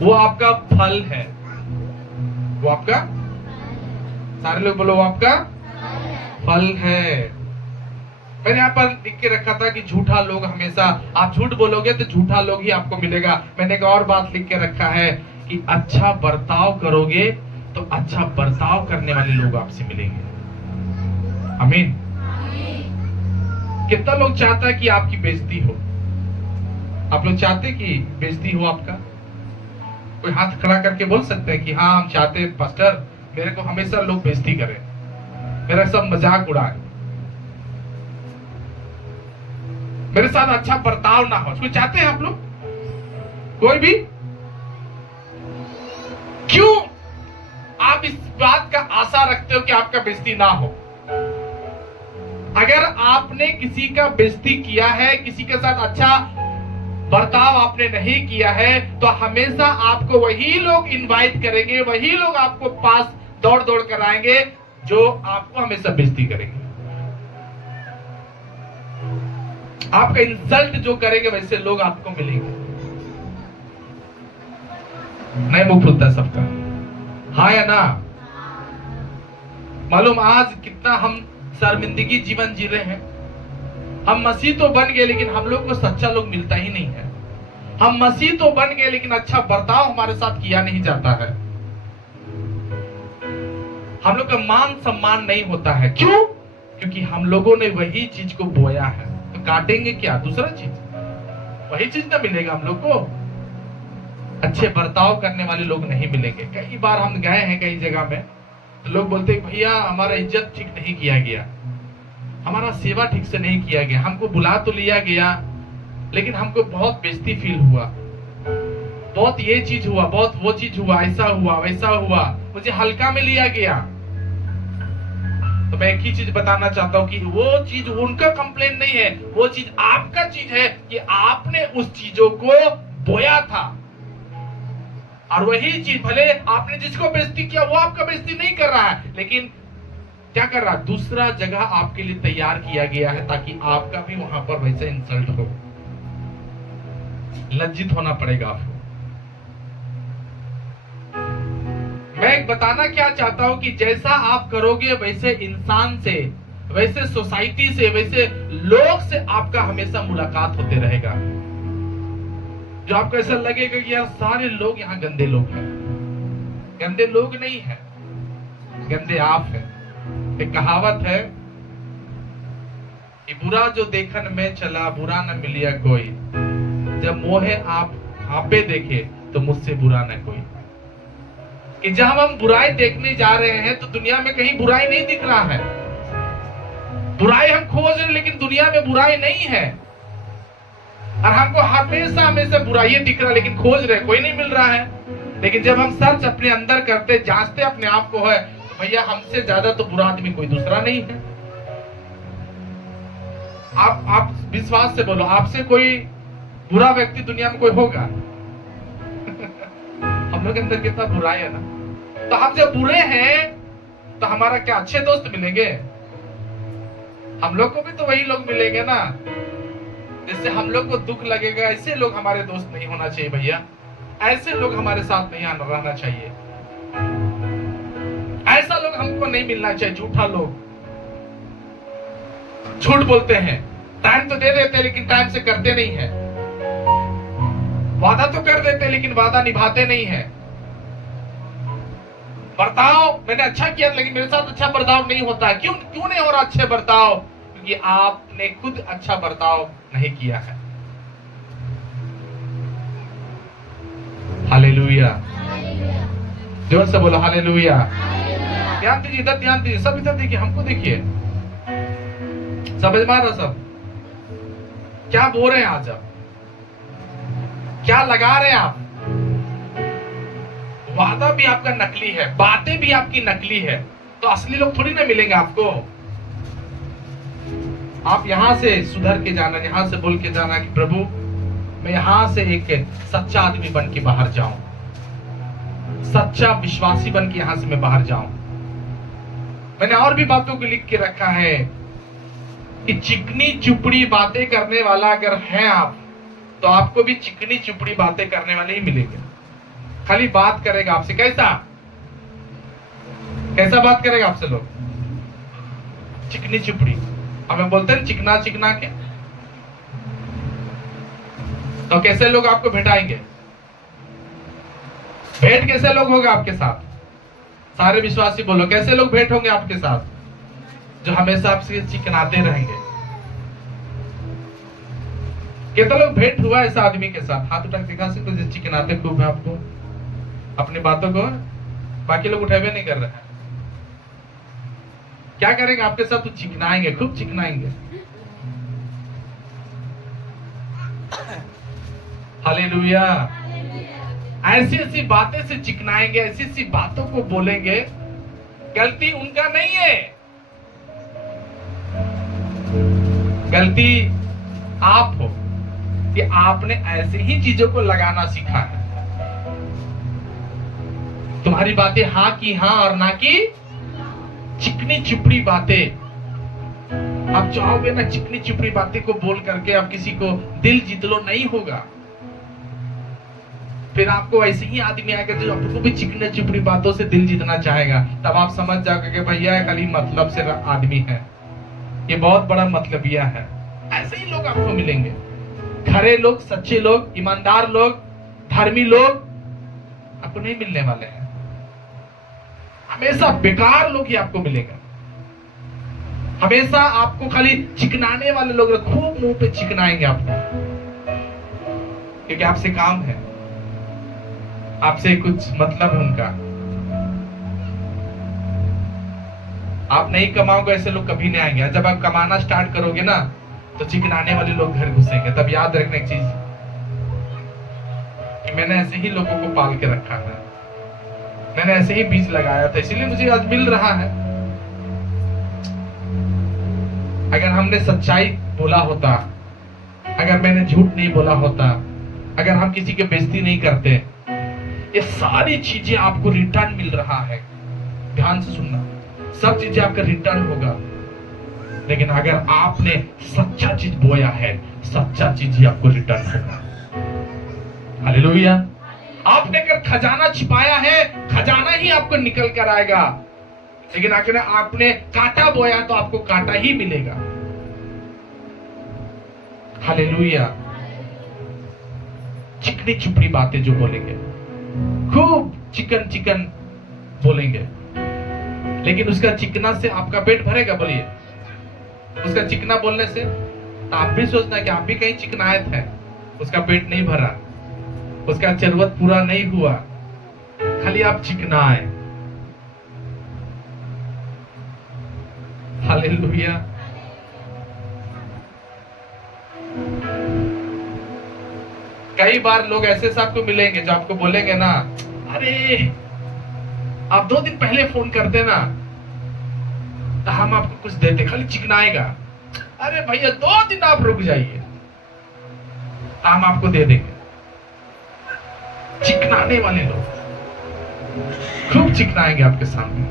वो आपका फल है, वो आपका, सारे लोग बोलो वो आपका फल है। मैंने यहाँ पर लिख के रखा था कि झूठा लोग हमेशा, आप झूठ बोलोगे तो झूठा लोग ही आपको मिलेगा। मैंने एक और बात लिख के रखा है कि अच्छा बर्ताव करोगे तो अच्छा बर्ताव करने वाले लोग आपसे मिलेंगे। आमीन। कितना लोग चाहता है कि आपकी बेइज्जती हो? आप लोग चाहते कि बेइज्जती हो आपका? कोई हाथ खड़ा करके बोल सकते हैं कि हाँ हम चाहते हैं पास्टर मेरे को हमेशा लोग बेइज्जती करें, मेरा सब मजाक उड़ाए, मेरे साथ अच्छा बर्ताव ना हो। उसको चाहते हैं आप लोग? कोई भी? क्यों आप इस बात का आशा रखते हो कि आपका बेइज्जती ना हो? अगर आपने किसी का बेइज्जती किया है, किसी के साथ अच्छा बर्ताव आपने नहीं किया है, तो हमेशा आपको वही लोग इनवाइट करेंगे, वही लोग आपको पास दौड़ दौड़ कर आएंगे जो आपको हमेशा बेइज्जती करेंगे। आपका इंसल्ट जो करेंगे वैसे लोग आपको मिलेंगे। नहीं मुंह खुलता सबका, हाँ या ना? मालूम आज कितना हम शर्मिंदगी जीवन जी रहे हैं। हम मसीह तो बन गए लेकिन हम लोग को सच्चा लोग मिलता ही नहीं है। हम मसीह तो बन गए लेकिन अच्छा बर्ताव हमारे साथ किया नहीं जाता है। हम लोग का मान सम्मान नहीं होता है। क्यों? क्योंकि हम लोगों ने वही चीज को बोया है। तो काटेंगे क्या? दूसरा चीज, वही चीज ना मिलेगा हम लोग को। अच्छे बर्ताव करने वाले लोग नहीं मिलेंगे। कई बार हम गए हैं कई जगह में, तो लोग बोलते हैं भैया हमारा इज्जत ठीक नहीं किया गया, हमारा सेवा ठीक से नहीं किया गया, हमको बुला तो लिया गया लेकिन हमको बहुत बेइज्जती फील हुआ, बहुत ये चीज हुआ, बहुत वो चीज हुआ, ऐसा हुआ वैसा हुआ, मुझे हल्का में लिया गया। तो मैं एक ही चीज बताना चाहता हूँ कि वो चीज उनका कंप्लेन नहीं है, वो चीज आपका चीज है कि आपने उस चीजों को बोया था। और वही चीज भले आपने जिसको बेइज्जती किया वो आपका बेइज्जती नहीं कर रहा है, लेकिन क्या कर रहा है? दूसरा जगह आपके लिए तैयार किया गया है ताकि आपका भी वहां पर वैसे इंसल्ट हो। लज्जित होना पड़ेगा आपको। मैं एक बताना क्या चाहता हूं कि जैसा आप करोगे वैसे इंसान से, वैसे सोसाइटी से, वैसे लोग से आपका हमेशा मुलाकात होते रहेगा। जो आपको ऐसा लगेगा कि यार सारे लोग यहाँ गंदे लोग हैं। गंदे लोग नहीं है, गंदे आप हैं। एक कहावत है कि बुरा जो देखन में चला बुरा न मिलिया कोई, जब मोहे आप आपे देखे तो मुझसे बुरा न कोई। कि जब हम बुराई देखने जा रहे हैं तो दुनिया में कहीं बुराई नहीं दिख रहा है। बुराई हम खोज रहे लेकिन दुनिया में बुराई नहीं है। और हमको हमेशा हमेशा बुराई दिख रहा है लेकिन खोज रहे कोई नहीं मिल रहा है। लेकिन जब हम सर्च अपने अंदर करते, जांचते अपने आप को है, तो भैया हमसे ज्यादा तो बुरा आदमी कोई दूसरा नहीं है। आप विश्वास से बोलो, आपसे कोई बुरा व्यक्ति दुनिया में कोई होगा? हम लोग के अंदर कितना बुराई है ना। तो हम जब बुरे हैं तो हमारा क्या अच्छे दोस्त मिलेंगे? हम लोग को भी तो वही लोग मिलेंगे ना जिससे हम लोग को दुख लगेगा। ऐसे लोग हमारे दोस्त नहीं होना चाहिए भैया, ऐसे लोग हमारे साथ नहीं रहना चाहिए, ऐसा लोग हमको नहीं मिलना चाहिए। झूठा लोग, झूठ बोलते हैं, टाइम तो दे देते लेकिन टाइम से करते नहीं है, वादा तो कर देते लेकिन वादा निभाते नहीं है। बर्ताव मैंने अच्छा किया लेकिन मेरे साथ अच्छा बर्ताव नहीं होता है। क्यों नहीं हो रहा अच्छे बर्ताव? क्योंकि आपने खुद अच्छा बर्ताव नहीं किया है। हालेलुया, जोर से बोलो हालेलुया। ध्यान दीजिए, इधर ध्यान दीजिए, सब इधर देखिए, हमको देखिए, समझ मार रहा सब क्या बोल रहे हैं आज? आप क्या लगा रहे हैं? आप वादा भी आपका नकली है, बातें भी आपकी नकली है, तो असली लोग थोड़ी ना मिलेंगे आपको। आप यहां से सुधर के जाना, यहां से बोल के जाना कि प्रभु मैं यहां से एक सच्चा आदमी बन के बाहर जाऊं, सच्चा विश्वासी बन के यहां से मैं बाहर जाऊं। मैंने और भी बातों को लिख के रखा है कि चिकनी चुपड़ी बातें करने वाला अगर है आप, तो आपको भी चिकनी चुपड़ी बातें करने वाले ही मिलेंगे। खाली बात करेगा आपसे, कैसा कैसा बात करेगा आपसे लोग? चिकनी चुपड़ी। हमें बोलते हैं चिकना चिकना के, तो कैसे लोग आपको भेटाएंगे? भेंट कैसे लोग होगा आपके साथ? सारे विश्वासी बोलो, कैसे लोग भेंट होंगे आपके साथ? जो हमेशा आपसे चिकनाते रहेंगे। कितना लोग भेंट हुआ ऐसा आदमी के साथ? हाथ उठा के दिखा सकते हो जो चिकनाते खूब है आपको अपनी बातों को, बाकी लोग उठावे नहीं कर रहे हैं। क्या करेंगे आपके साथ? तो चिकनाएंगे, खूब चिकनाएंगे। हालेलुया। ऐसी ऐसी बातें से चिकनाएंगे, ऐसी ऐसी बातों को बोलेंगे। गलती उनका नहीं है, गलती आप हो कि आपने ऐसे ही चीजों को लगाना सीखा है। तुम्हारी बातें हाँ की हाँ और ना की चिकनी चुपड़ी बातें। आप चाहोगे ना चिकनी चुपड़ी बातें को बोल करके आप किसी को दिल जीत लो, नहीं होगा। फिर आपको ऐसे ही आदमी आएगा जो आपको भी चिकनी चुपड़ी बातों से दिल जीतना चाहेगा। तब आप समझ जाओगे कि भैया खाली मतलब से आदमी है, ये बहुत बड़ा मतलबिया है। ऐसे ही लोग आपको मिलेंगे, खरे लोग, सच्चे लोग, ईमानदार लोग, धर्मी लोग आपको नहीं मिलने वाले हैं। हमेशा बेकार लोग ही आपको मिलेगा। हमेशा आपको खाली चिकनाने वाले लोग खूब मुंह पे चिकनाएंगे आपको, क्योंकि आपसे काम है, आपसे कुछ मतलब है उनका। आप नहीं कमाओगे ऐसे लोग कभी नहीं आएंगे। जब आप कमाना स्टार्ट करोगे ना तो चिकनाने वाले लोग घर घुसेंगे। तब याद रखना एक चीज कि मैंने ऐसे ही लोगों को पाल के रखा है, मैंने ऐसे ही बीज लगाया था, इसीलिए मुझे आज मिल रहा है। अगर हमने सच्चाई बोला होता, अगर मैंने झूठ नहीं बोला होता, अगर हम किसी की बेइज्जती नहीं करते, ये सारी चीजें आपको रिटर्न मिल रहा है। ध्यान से सुनना, सब चीजें आपका रिटर्न होगा। लेकिन अगर आपने सच्चा चीज बोया है, सच्चा चीज ही आपको रिटर्न होगा। हालेलुया। आपने अगर खजाना छिपाया है, खजाना ही आपको निकल कर आएगा। लेकिन अगर आपने कांटा बोया तो आपको कांटा ही मिलेगा। हालेलुया। चिकनी चुपड़ी बातें जो बोलेंगे, खूब चिकन चिकन बोलेंगे, लेकिन उसका चिकना से आपका पेट भरेगा? बोलिए, उसका चिकना बोलने से आप भी सोचना कि आप भी कहीं चिकनाए थे, उसका पेट नहीं भरा, उसका जरूरत पूरा नहीं हुआ, खाली आप चिकनाए। हालेलुया। कई बार लोग ऐसे से आपको मिलेंगे जो आपको बोलेंगे ना, अरे आप 2 दिन पहले फोन करते ना तो हम आपको कुछ देते, खाली चिकनाएगा। अरे भैया 2 दिन आप रुक जाइए, हम आपको दे देंगे। चिकनाने वाले लोग खूब चिकनाएंगे आपके सामने,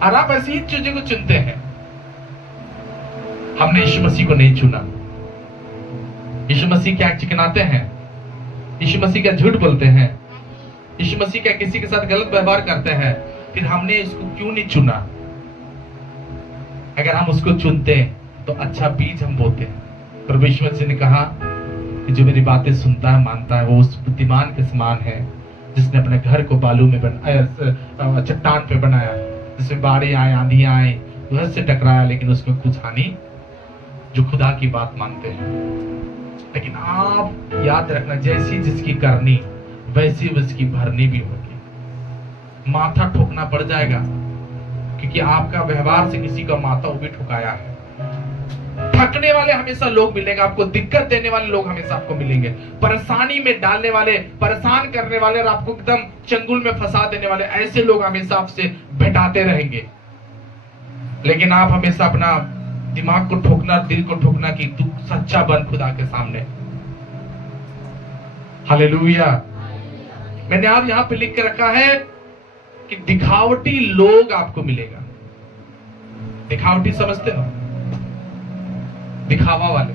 और आप ऐसी ही चीजों को चुनते हैं। हमने यीशु मसीह को नहीं चुना। यीशु मसीह क्या चिकनाते हैं? यीशु मसीह क्या झूठ बोलते हैं? यीशु मसीह क्या किसी के साथ गलत व्यवहार करते हैं? फिर हमने इसको क्यों नहीं चुना? अगर हम उसको चुनते तो अच्छा बीज हम बोते। प्रभु यीशु मसीह ने कहा कि जो मेरी बातें सुनता है, मानता है, वो उस बुद्धिमान के समान है जिसने अपने घर को बालू में बनाया, चट्टान पे बनाया, जिसमें बाढ़ आए, आंधी आए, घर से टकराया, लेकिन उसमें कुछ हानि, जो खुदा की बात मानते हैं। लेकिन आप याद रखना, जैसी जिसकी करनी वैसी उसकी भरनी भी होगी। माथा ठोकना पड़ जाएगा, क्योंकि आपका व्यवहार से किसी का माथा वो भी ठुकाया है। थकने वाले हमेशा लोग मिलेंगे आपको, दिक्कत देने वाले लोग हमेशा आपको मिलेंगे, परेशानी में डालने वाले, परेशान करने वाले और आपको एकदम चंगुल में फंसा देने वाले, ऐसे लोग हमेशा आपसे भेटाते रहेंगे। लेकिन आप हमेशा अपना दिमाग को ठोकना, दिल को ठोकना कि तू सच्चा बन खुदा के सामने। हालेलुया। मैंने आप यहां पे लिख के रखा है कि दिखावटी लोग आपको मिलेगा। दिखावटी समझते ना? दिखावा वाले,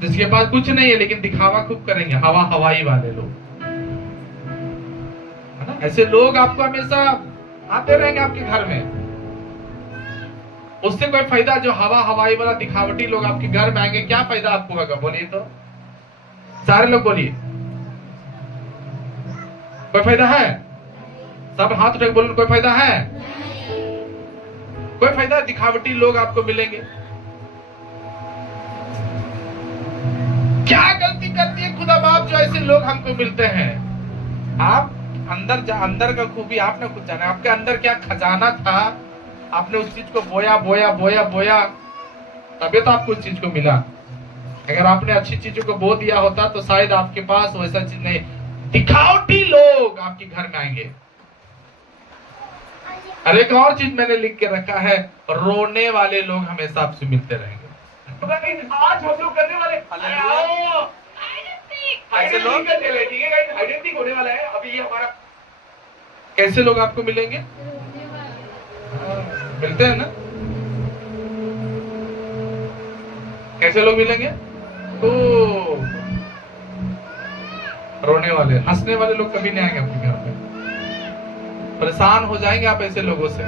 जिसके पास कुछ नहीं है लेकिन दिखावा खूब करेंगे, हवा हवाई वाले लोग, है ना? ऐसे लोग आपको हमेशा आते रहेंगे आपके घर में। उससे कोई फायदा, जो हवा हवाई वाला दिखावटी लोग आपके घर में आएंगे, क्या फायदा आपको होगा? बोलिए तो, सारे लोग बोलिए, कोई फायदा है? सब हाथ उठा के बोलो, कोई फायदा है? कोई फायदा? दिखावटी लोग आपको मिलेंगे। क्या गलती करती है खुदा बाप जो ऐसे लोग हमको मिलते हैं? आप अंदर का खूबी आपने खुद जाना। आपके अंदर क्या खजाना था, आपने उस चीज को बोया बोया बोया बोया, तभी तो आपको उस चीज को मिला। अगर आपने अच्छी चीजों को बो दिया होता तो शायद आपके पास वैसा चीज नहीं। दिखावटी लोग आपके घर में आएंगे। और एक और चीज मैंने लिख के रखा है, रोने वाले लोग हमेशा आपसे मिलते रहेंगे। आज हम लोग करने वाले ऐसे लोग होने वाला है अभी ये हमारा। कैसे लोग आपको मिलेंगे? मिलते हैं ना? कैसे लोग मिलेंगे? तो रोने वाले, हंसने वाले लोग कभी नहीं आएंगे आपके घर में। परेशान हो जाएंगे आप ऐसे लोगों से।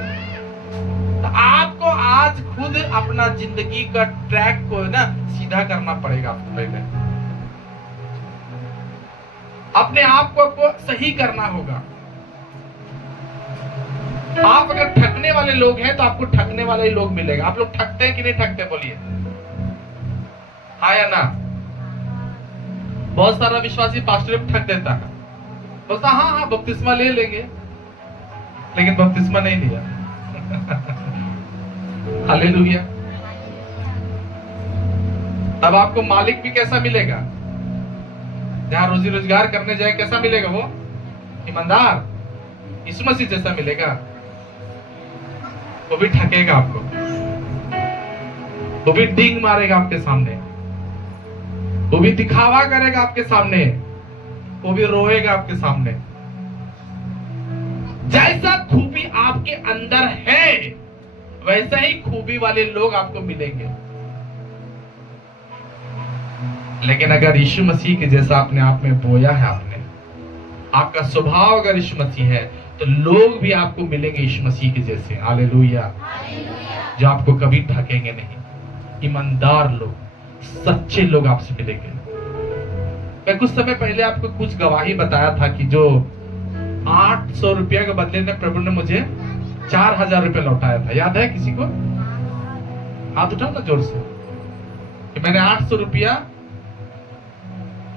तो आपको आज खुद अपना जिंदगी का ट्रैक को ना सीधा करना पड़ेगा। आपको पहले अपने आप को सही करना होगा। आप अगर ठगने वाले लोग हैं तो आपको ठगने वाले ही लोग मिलेगा। आप लोग ठगते हैं कि नहीं ठगते? बोलिए हाँ या ना? बहुत सारा विश्वासी पास्टर भी ठग देता है, बोलता हाँ हाँ बपतिस्मा ले लेंगे, लेकिन बपतिस्मा नहीं लिया। हालेलुया। तब आपको मालिक भी कैसा मिलेगा? जहां रोजी रोजगार करने जाए कैसा मिलेगा? वो ईमानदार, यीशु मसीह जैसा मिलेगा। वो भी ठकेगा आपको, वो भी डींग मारेगा आपके सामने, वो भी दिखावा करेगा आपके सामने, वो भी रोएगा आपके सामने। जैसा खूबी आपके अंदर है वैसा ही खूबी वाले लोग आपको मिलेंगे। लेकिन अगर यीशु मसीह के जैसा अपने आप में बोया है आपने, आपका स्वभाव अगर यीशु मसीह है, तो लोग भी आपको मिलेंगे यीशु मसीह के जैसे। हालेलुया। जो आपको कभी ठगेंगे नहीं। ईमानदार लोग, सच्चे लोग आपसे मिलेंगे। मैं कुछ समय पहले आपको कुछ गवाही बताया था कि जो 800 रुपया के बदले में प्रभु ने मुझे 4000 रुपया लौटाया था। याद है किसी को? हाथ उठाओ ना जोर से। कि मैंने 800 रुपया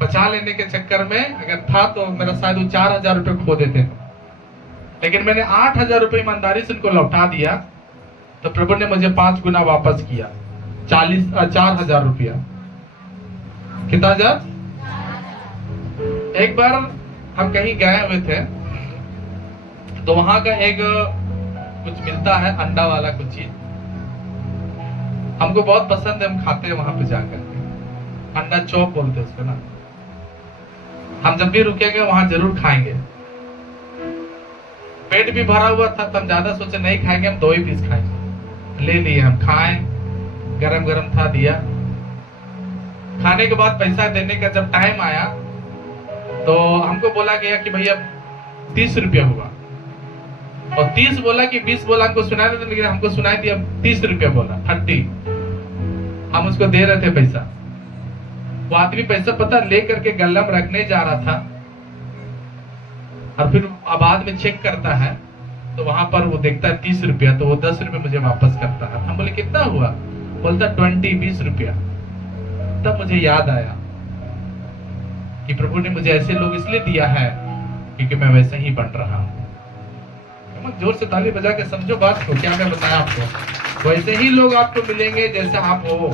बचा लेने के चक्कर में अगर था तो मेरा शायद वो 4000 रुपये खो देते हैं, लेकिन मैंने 8000 रुपये ईमानदारी से उनको लौटा दिया, तो प्रभु ने मुझे 5 गुना वापस किया। 4000 रुपया। कितना हजार? एक बार हम कहीं गए हुए थे तो वहां का एक कुछ मिलता है अंडा वाला कुछ चीज, हमको बहुत पसंद है, हम खाते हैं वहां पे जाकर। अंडा चॉप बोलते हैं उसको ना। हम जब भी रुकेंगे वहां जरूर खाएंगे। पेट भी भरा हुआ था तो हम ज्यादा सोचे नहीं खाएंगे, हम 2 ही पीस खाएंगे। ले लिए, हम खाएं, गरम गरम था, दिया। खाने के बाद पैसा देने का जब टाइम आया तो हमको बोला गया कि भैया 30 रुपया हुआ, और 30 बोला कि 20 बोला, हमको सुनाई नहीं, लेकिन हमको सुनाई दिया 30 रुपया बोला, 30। हम उसको दे रहे थे पैसा। वो आदमी पैसा पता ले करके गल्ला में रखने जा रहा था, और फिर बाद में चेक करता है तो वहां पर वो देखता है 30 रुपया, तो वो 10 रुपया मुझे वापस करता है। हम बोले कितना हुआ? बोलता 20 रुपया। तब मुझे याद आया कि प्रभु ने मुझे ऐसे लोग इसलिए दिया है क्योंकि मैं वैसे ही बन रहा हूं। जोर से ताली बजा के समझो बात को, क्या मैं बताया आपको। वैसे ही लोग आपको मिलेंगे जैसे आप हो।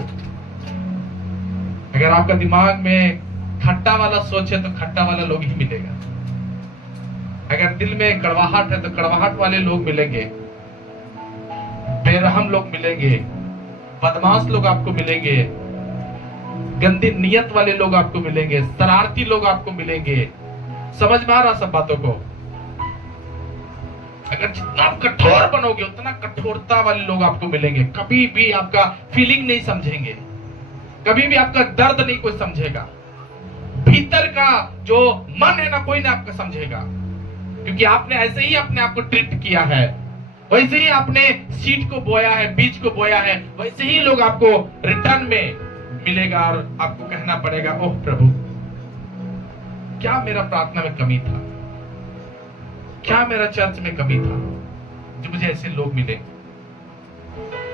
अगर आपका दिमाग में खट्टा वाला सोच है तो खट्टा वाला लोग ही मिलेगा। अगर दिल में कड़वाहट है तो कड़वाहट वाले लोग मिलेंगे, बेरहम लोग मिलेंगे, बदमाश लोग आपको मिलेंगे, गंदी नियत वाले लोग आपको मिलेंगे, शरारती लोग आपको मिलेंगे। समझ में आ रहा सब बातों को? अगर जितना आप कठोर बनोगे उतना कठोरता वाले लोग आपको मिलेंगे। कभी भी आपका फीलिंग नहीं समझेंगे, कभी भी आपका दर्द नहीं कोई समझेगा, भीतर का जो मन है ना कोई ना आपका समझेगा, क्योंकि आपने ऐसे ही अपने आप को ट्रीट किया है, वैसे ही आपने सीड को बोया है, बीज को बोया है, वैसे ही लोग आपको रिटर्न में मिलेगा। और आपको कहना पड़ेगा, ओह प्रभु, क्या मेरा प्रार्थना में कमी था, क्या मेरा चर्च में कमी था जो मुझे ऐसे लोग मिले।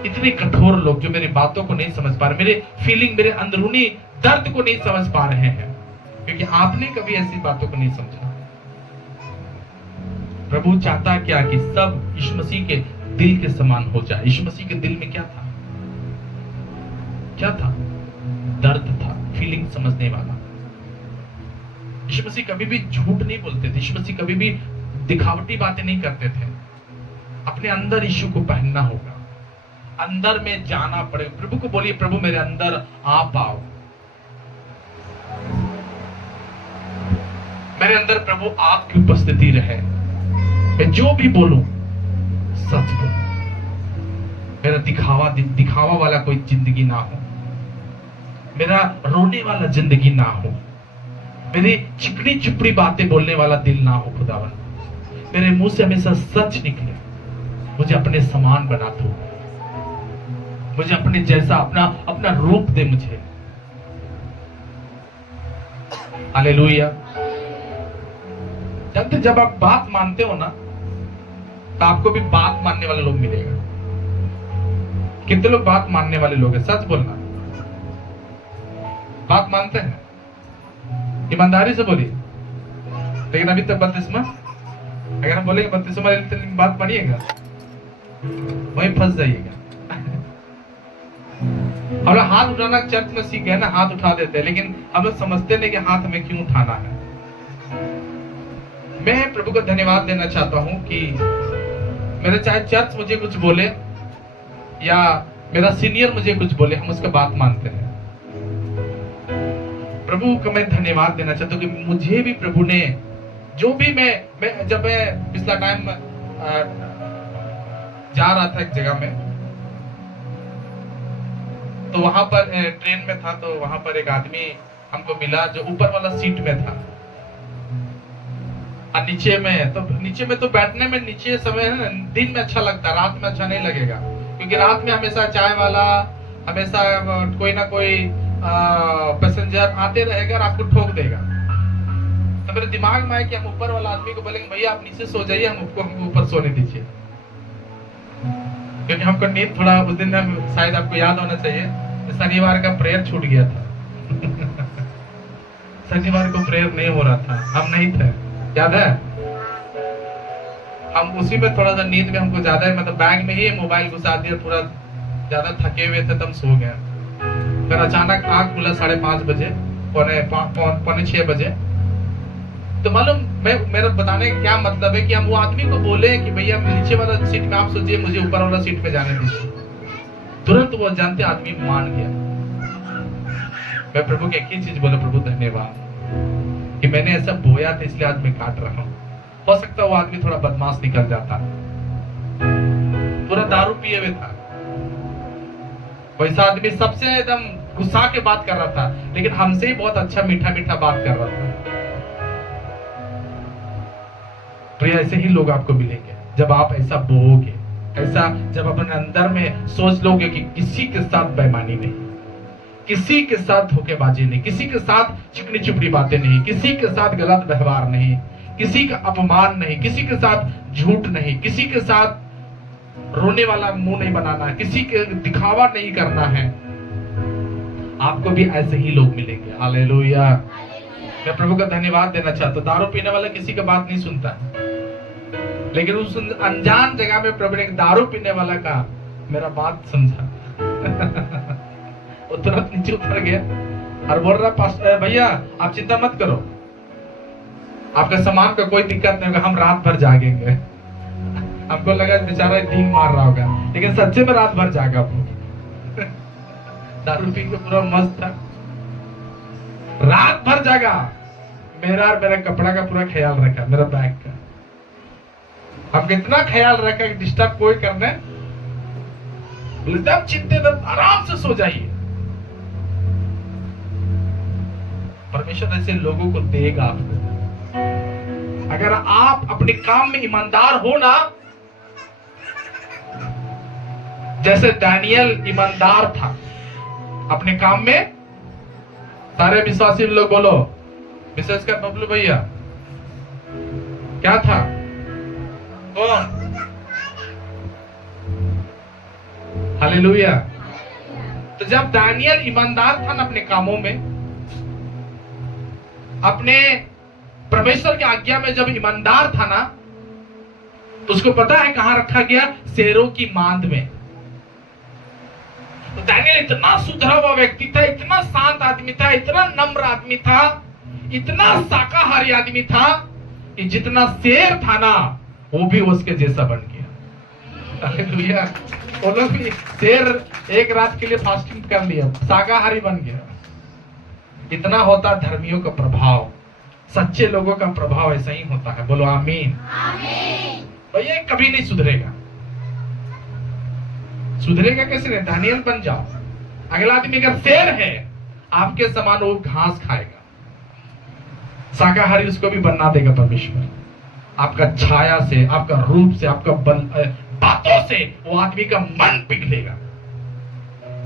इतने कठोर लोग जो मेरी बातों को नहीं समझ पा रहे, मेरे फीलिंग, मेरे अंदरूनी दर्द को नहीं समझ पा रहे हैं, क्योंकि आपने कभी ऐसी बातों को नहीं समझा। प्रभु चाहता क्या कि सब यीशु मसीह के दिल के समान हो जाए। यीशु मसीह के दिल में क्या था? क्या था? दर्द था, फीलिंग समझने वाला। यीशु मसीह कभी भी झूठ नहीं बोलते थे, यीशु मसीह कभी भी दिखावटी बातें नहीं करते थे। अपने अंदर यीशु को पहनना होगा, अंदर में जाना पड़ेगा। प्रभु को बोलिए, प्रभु मेरे अंदर आप आओ, मेरे अंदर प्रभु आपकी उपस्थिति रहे। मैं जो भी बोलूं सच बोलूं, मेरा दिखावा वाला कोई जिंदगी ना हो, मेरा रोने वाला जिंदगी ना हो, मेरी चिकनी चुपड़ी बातें बोलने वाला दिल ना हो। खुदावन, मेरे मुंह से हमेशा सच निकले। मुझे अपने समान बना दो, मुझे अपने जैसा अपना रूप दे मुझे। हालेलुया। जब आप बात मानते हो ना तो आपको भी बात मानने वाले लोग मिलेगा। कितने लोग बात मानने वाले लोग हैं? सच बोलना, बात मानते हैं? ईमानदारी से बोलिए। लेकिन अभी तक 32वां, अगर हम बोलेंगे 32वां बात पढ़िएगा, वहीं फंस जाइएगा। हम लोग हाथ उठाना चर्च में सीख गए ना, हाथ उठा देते हैं, लेकिन हम लोग समझते नहीं कि हाथ हमें क्यों उठाना है। मैं प्रभु को धन्यवाद देना चाहता हूं कि मेरे चाहे चर्च मुझे कुछ बोले या मेरा सीनियर मुझे कुछ बोले, हम उसका बात मानते हैं। प्रभु को मैं धन्यवाद देना चाहता हूं कि मुझे भी प्रभु ने जो भी मैं जब मैं पिछला टाइम जा रहा था एक जगह में, तो वहां पर ट्रेन में था, तो वहां पर एक आदमी हमको मिला जो ऊपर वाला सीट में था और नीचे में तो बैठने में नीचे समय है ना, दिन में अच्छा लगता है, रात में अच्छा नहीं लगेगा, क्योंकि रात में हमेशा चाय वाला, हमेशा कोई ना कोई पैसेंजर आते रहेगा और आपको ठोक देगा। तो मेरे दिमाग में है कि हम ऊपर वाला आदमी को बोलेंगे, भैया आप नीचे सो जाइए, हमको ऊपर सोने दीजिए, क्योंकि हमको नींद थोड़ा उस दिन शायद आपको याद होना चाहिए, शनिवार का प्रेयर छूट गया था। शनिवार को प्रेयर नहीं हो रहा था, हम नहीं थे, याद है? हम उसी में थोड़ा सा नींद में हमको ज्यादा, मतलब बैग में ही मोबाइल घुसा दिया, थोड़ा ज्यादा थके हुए थे, तब सो गए। फिर अचानक आँख खुला 5:30 बजे, पौने 6 बजे, तो मालूम मेरा बताने का क्या मतलब है कि हम वो आदमी को बोले कि भैया नीचे वाला सीट में आप सोचिए, मुझे ऊपर वाला सीट पे जाने दीजिए, तुरंत वो जानते आदमी मान गया। मैं प्रभु की एक ही चीज बोला, प्रभु धन्यवाद कि मैंने ऐसा बोया था इसलिए आज मैं काट रहा हूं। हो सकता है वो आदमी थोड़ा बदमाश निकल जाता, पूरा दारू पिए हुए था, वैसा आदमी सबसे एकदम गुस्सा के बात कर रहा था, लेकिन हमसे ही बहुत अच्छा मीठा मीठा बात कर रहा था। तो ऐसे ही लोग आपको मिलेंगे जब आप ऐसा बोओगे, ऐसा जब अपने अंदर में सोच लोगे कि किसी के साथ बेईमानी नहीं, किसी के साथ धोखेबाजी नहीं, किसी के साथ चिकनी चुपड़ी बातें नहीं, किसी के साथ गलत व्यवहार नहीं, किसी का अपमान नहीं, किसी के साथ झूठ नहीं, किसी के साथ रोने वाला मुंह नहीं बनाना, किसी के दिखावा नहीं करना है, आपको भी ऐसे ही लोग मिलेंगे। हालेलुया। मैं प्रभु का धन्यवाद देना चाहता हूं। दारू पीने वाला किसी का बात नहीं सुनता, लेकिन उस अनजान जगह में प्रभु ने एक दारू पीने वाला का मेरा बात समझा वो तुरंत नीचे उतर गया और बोल रहा, पास्टर भैया आप चिंता मत करो, आपका सामान का कोई दिक्कत नहीं होगा, हम रात भर जागेंगे। हमको लगा बेचारा डींग मार रहा होगा, लेकिन सच्चे में रात भर जागा वो दारू पी के पूरा मस्त था, रात भर जागा। मेरा और मेरा कपड़ा का पूरा ख्याल रखा, मेरा बैग का हम कितना ख्याल रखा कि डिस्टर्ब कोई करने, एकदम चिंतित आराम से सो जाइए। परमेश्वर ऐसे लोगों को देगा आपको। अगर आप अपने काम में ईमानदार हो ना, जैसे दानियल ईमानदार था अपने काम में, सारे विश्वासी लोग बोलो, विशेषकर बबलू भैया क्या था, कौन, हालेलुया। तो जब दानियल ईमानदार था ना अपने कामों में, अपने परमेश्वर की आज्ञा में जब ईमानदार था ना, तो उसको पता है कहां रखा गया, शेरों की मांद में। तो दानियल इतना सुधरा हुआ व्यक्ति था, इतना शांत आदमी था, इतना नम्र आदमी था, इतना शाकाहारी आदमी था कि जितना शेर था ना वो भी उसके जैसा बन गया। हालेलुया। वो लोग भी शेर एक रात के लिए फास्टिंग कर लिया, शाकाहारी बन गया। इतना होता धर्मियों का प्रभाव, सच्चे लोगों का प्रभाव ऐसा ही होता है। बोलो आमीन। तो ये कभी नहीं सुधरेगा। सुधरेगा कैसे नहीं, दानियल बन जाओ। अगला आदमी अगर शेर है आपके समान, वो घास खाएगा, शाकाहारी उसको भी बनना देगा परमेश्वर। आपका छाया से, आपका रूप से, आपका बातों से वो आदमी का मन पिघलेगा।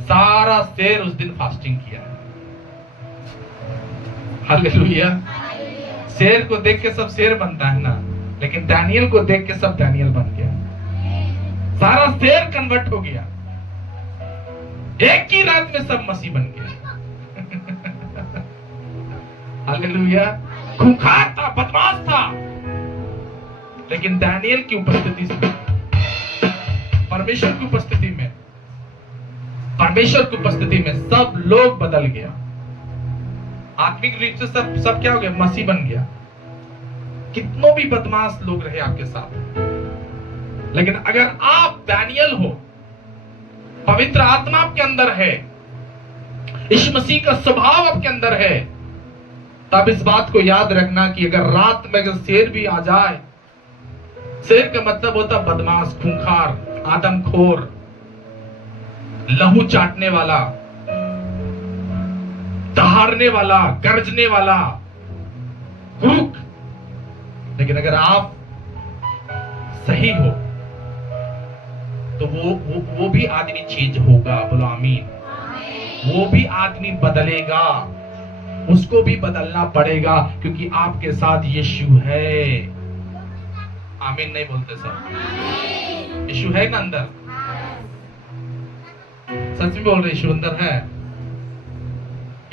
सारा शेर उस दिन फास्टिंग किया। हालेलुया। शेर को देख के सब शेर बनता है ना, लेकिन दानियल को देख के सब दानियल बन गया। सारा शेर कन्वर्ट हो गया, एक ही रात में सब मसीह बन गया। हालेलुया। खूंखार था, बदमाश था, लेकिन दानियल की उपस्थिति से, परमेश्वर की उपस्थिति में, परमेश्वर की उपस्थिति में सब लोग बदल गया। आत्मिक रूप से सब क्या हो गया, मसीह बन गया। कितनों भी बदमाश लोग रहे आपके साथ, लेकिन अगर आप दानियल हो, पवित्र आत्मा आपके अंदर है, यीशु मसीह का स्वभाव आपके अंदर है, तब इस बात को याद रखना कि अगर रात में अगर शेर भी आ जाए, शेर का मतलब होता बदमाश, खूंखार, आदमखोर, लहू चाटने वाला, दहाड़ने वाला, गरजने वाला, क्रूक। लेकिन अगर आप सही हो तो वो भी आदमी चेंज होगा। बोलो आमीन। वो भी आदमी बदलेगा, उसको भी बदलना पड़ेगा, क्योंकि आपके साथ यीशु है। आमीन नहीं बोलते सब? यीशु है ना अंदर? सच में बोल रहे, यीशु अंदर है।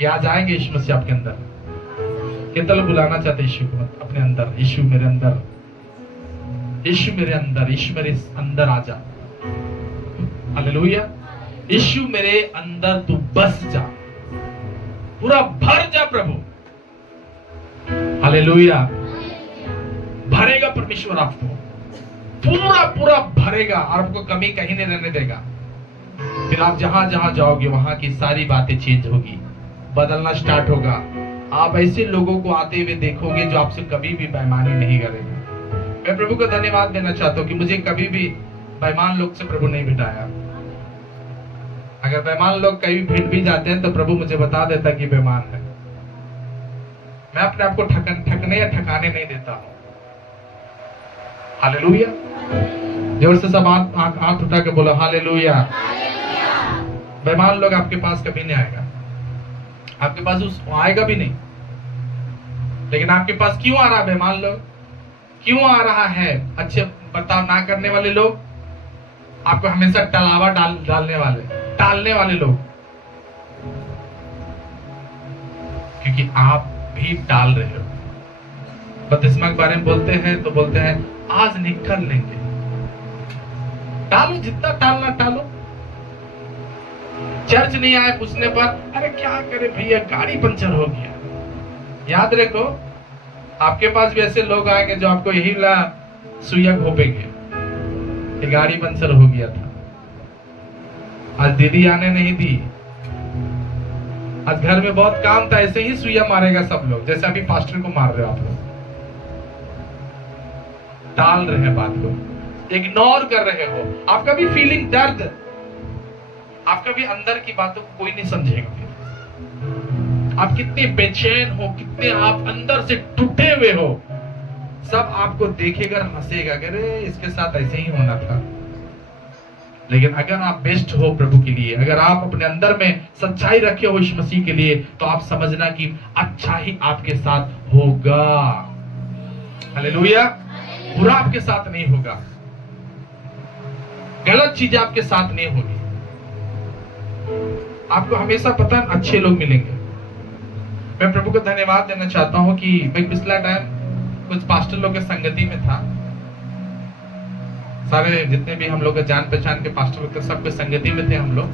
या जाएंगे यीशु मसीह आपके अंदर? कितना लोग बुलाना चाहते यीशु को अपने अंदर? यीशु मेरे अंदर, यीशु मेरे अंदर, यीशु मेरे अंदर आ जा। हालेलुया। यीशु मेरे अंदर तू बस जा, पूरा भर जा प्रभु। हालेलुया। देगा परमेश्वर आपको, पूरा पूरा भरेगा और आपको कमी कहीं नहीं रहने देगा। फिर आप जहां जहां जाओगे वहां की सारी बातें चेंज होगी, बदलना स्टार्ट होगा। आप ऐसे लोगों को आते हुए देखोगे जो आपसे कभी भी बेईमानी नहीं करेंगे। मैं प्रभु को धन्यवाद देना चाहता हूँ कि मुझे कभी भी बेईमान लोग से प्रभु नहीं बिठाया। अगर बेईमान लोग कहीं भिड़ भी जाते हैं तो प्रभु मुझे बता देता कि बेईमान है। मैं अपने आप को ठकने या ठकाने नहीं देता हूँ। हालेलुया। जोर से सब हाथ उठा के बोलो हालेलुया। बेईमान लोग आपके पास कभी नहीं आएगा, आपके पास उस आएगा भी नहीं। लेकिन आपके पास क्यों आ रहा है बेईमान लोग? क्यों आ रहा है? अच्छे बर्ताव ना करने वाले लोग, आपको हमेशा टलावा टालने वाले लोग, क्योंकि आप भी टाल रहे हो। बपतिस्मा के बारे में बोलते हैं तो बोलते हैं आज निकल लेंगे। टालो, जितना टालना टालो। चर्च नहीं आए पूछने पर अरे क्या करे भैया गाड़ी पंचर हो गया। याद रखो आपके पास भी ऐसे लोग आएंगे जो आपको यही ला सुइया घोपेंगे कि गाड़ी पंचर हो गया था। आज दीदी आने नहीं दी, आज घर में बहुत काम था, ऐसे ही सुइया मारेगा सब लोग, जैसे अभी पास्टर को मार रहे हो आप लोग। टाल रहे हैं बात को, इग्नोर कर रहे हो। आपका भी फीलिंग दर्द, आपका भी अंदर की बातों को कोई नहीं समझेगा। आप कितने बेचैन हो, कितने आप अंदर से टूटे हुए हो, सब आपको देखेगा, हंसेगा, अरे इसके साथ ऐसे ही होना था। लेकिन अगर आप बेस्ट हो प्रभु के लिए, अगर आप अपने अंदर में सच्चाई रखे हो इस मसीह के लिए, तो आप समझना कि अच्छा ही आपके साथ होगा। हालेलुया। बुरा आपके साथ नहीं होगा, गलत चीज आपके साथ नहीं होगी। आपको हमेशा पता है अच्छे लोग मिलेंगे। मैं प्रभु को धन्यवाद देना चाहता हूं कि मैं पिछला टाइम कुछ पास्टर लोग के संगति में था। सारे जितने भी हम लोग के जान पहचान के पास्टर लोग सबके संगति में थे हम लोग।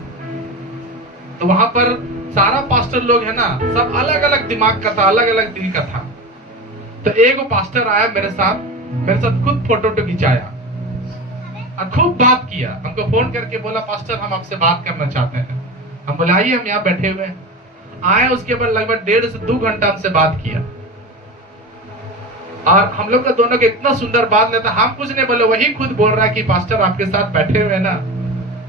तो वहां पर सारा पास्टर लोग है ना, सब अलग अलग दिमाग का था, अलग अलग दिल का था। तो एक पास्टर आया मेरे साथ खुद फोटो खिंचाया और खूब बात किया। हमको फोन करके बोला पास्टर हम आपसे बात करना चाहते हैं। हम बोले आइए, हम यहाँ बैठे हुए हैं। आए, उसके बाद लगभग 1.5 से 2 घंटा हमसे बात किया और हम लोग का दोनों के इतना सुंदर बात लेता। हम कुछ नहीं बोले, वही खुद बोल रहा है कि पास्टर आपके साथ बैठे हुए ना,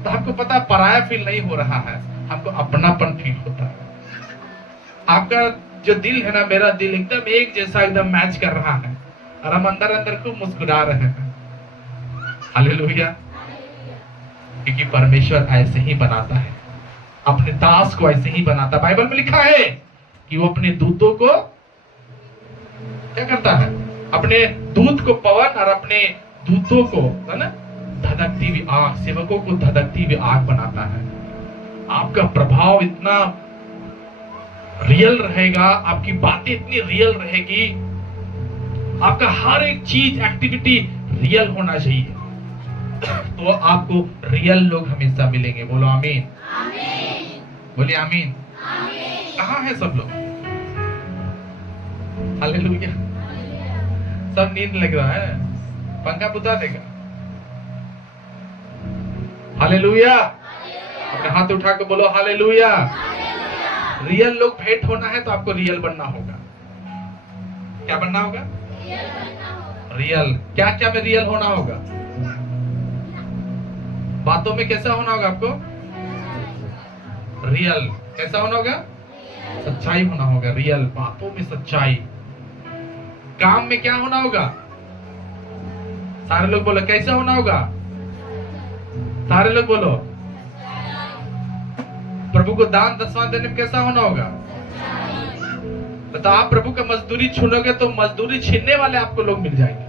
तो हमको पता पराया फील नहीं हो रहा है, हमको अपनापन फील होता है। आपका जो दिल है ना, मेरा दिल एकदम एक जैसा एकदम मैच कर रहा है और हम अंदर अंदर खूब मुस्कुरा रहे हैं। हालेलुया। क्योंकि परमेश्वर ऐसे ही बनाता है, अपने दास को ऐसे ही बनाता। बाइबल में लिखा है कि वो अपने दूतों को क्या करता है, अपने दूत को पवन और अपने दूतों को है ना धधकती हुई आग, सेवकों को धधकती हुई आग बनाता है। आपका प्रभाव इतना रियल रहेगा, आपकी बातें इतनी रियल रहेगी, आपका हर एक चीज एक्टिविटी रियल होना चाहिए, तो आपको रियल लोग हमेशा मिलेंगे। बोलो आमीन। बोलिए आमीन। कहाँ है सब लोग? हालेलुया। सब नींद लग रहा है, पंखा बुझा देगा। हालेलुया। अपने हाथ उठा के बोलो हालेलुया। रियल लोग भेंट होना है तो आपको रियल बनना होगा। क्या बनना होगा? रियल। क्या क्या में रियल होना होगा? बातों में कैसा होना होगा आपको? रियल। कैसा होना होगा? सच्चाई होना होगा। रियल बातों में सच्चाई। काम में क्या होना होगा? सारे लोग बोलो कैसा होना होगा? सारे लोग बोलो। प्रभु को दान दसवां देने में कैसा होना होगा? तो आप प्रभु का मजदूरी छूनोगे तो मजदूरी छीनने वाले आपको लोग मिल जाएंगे।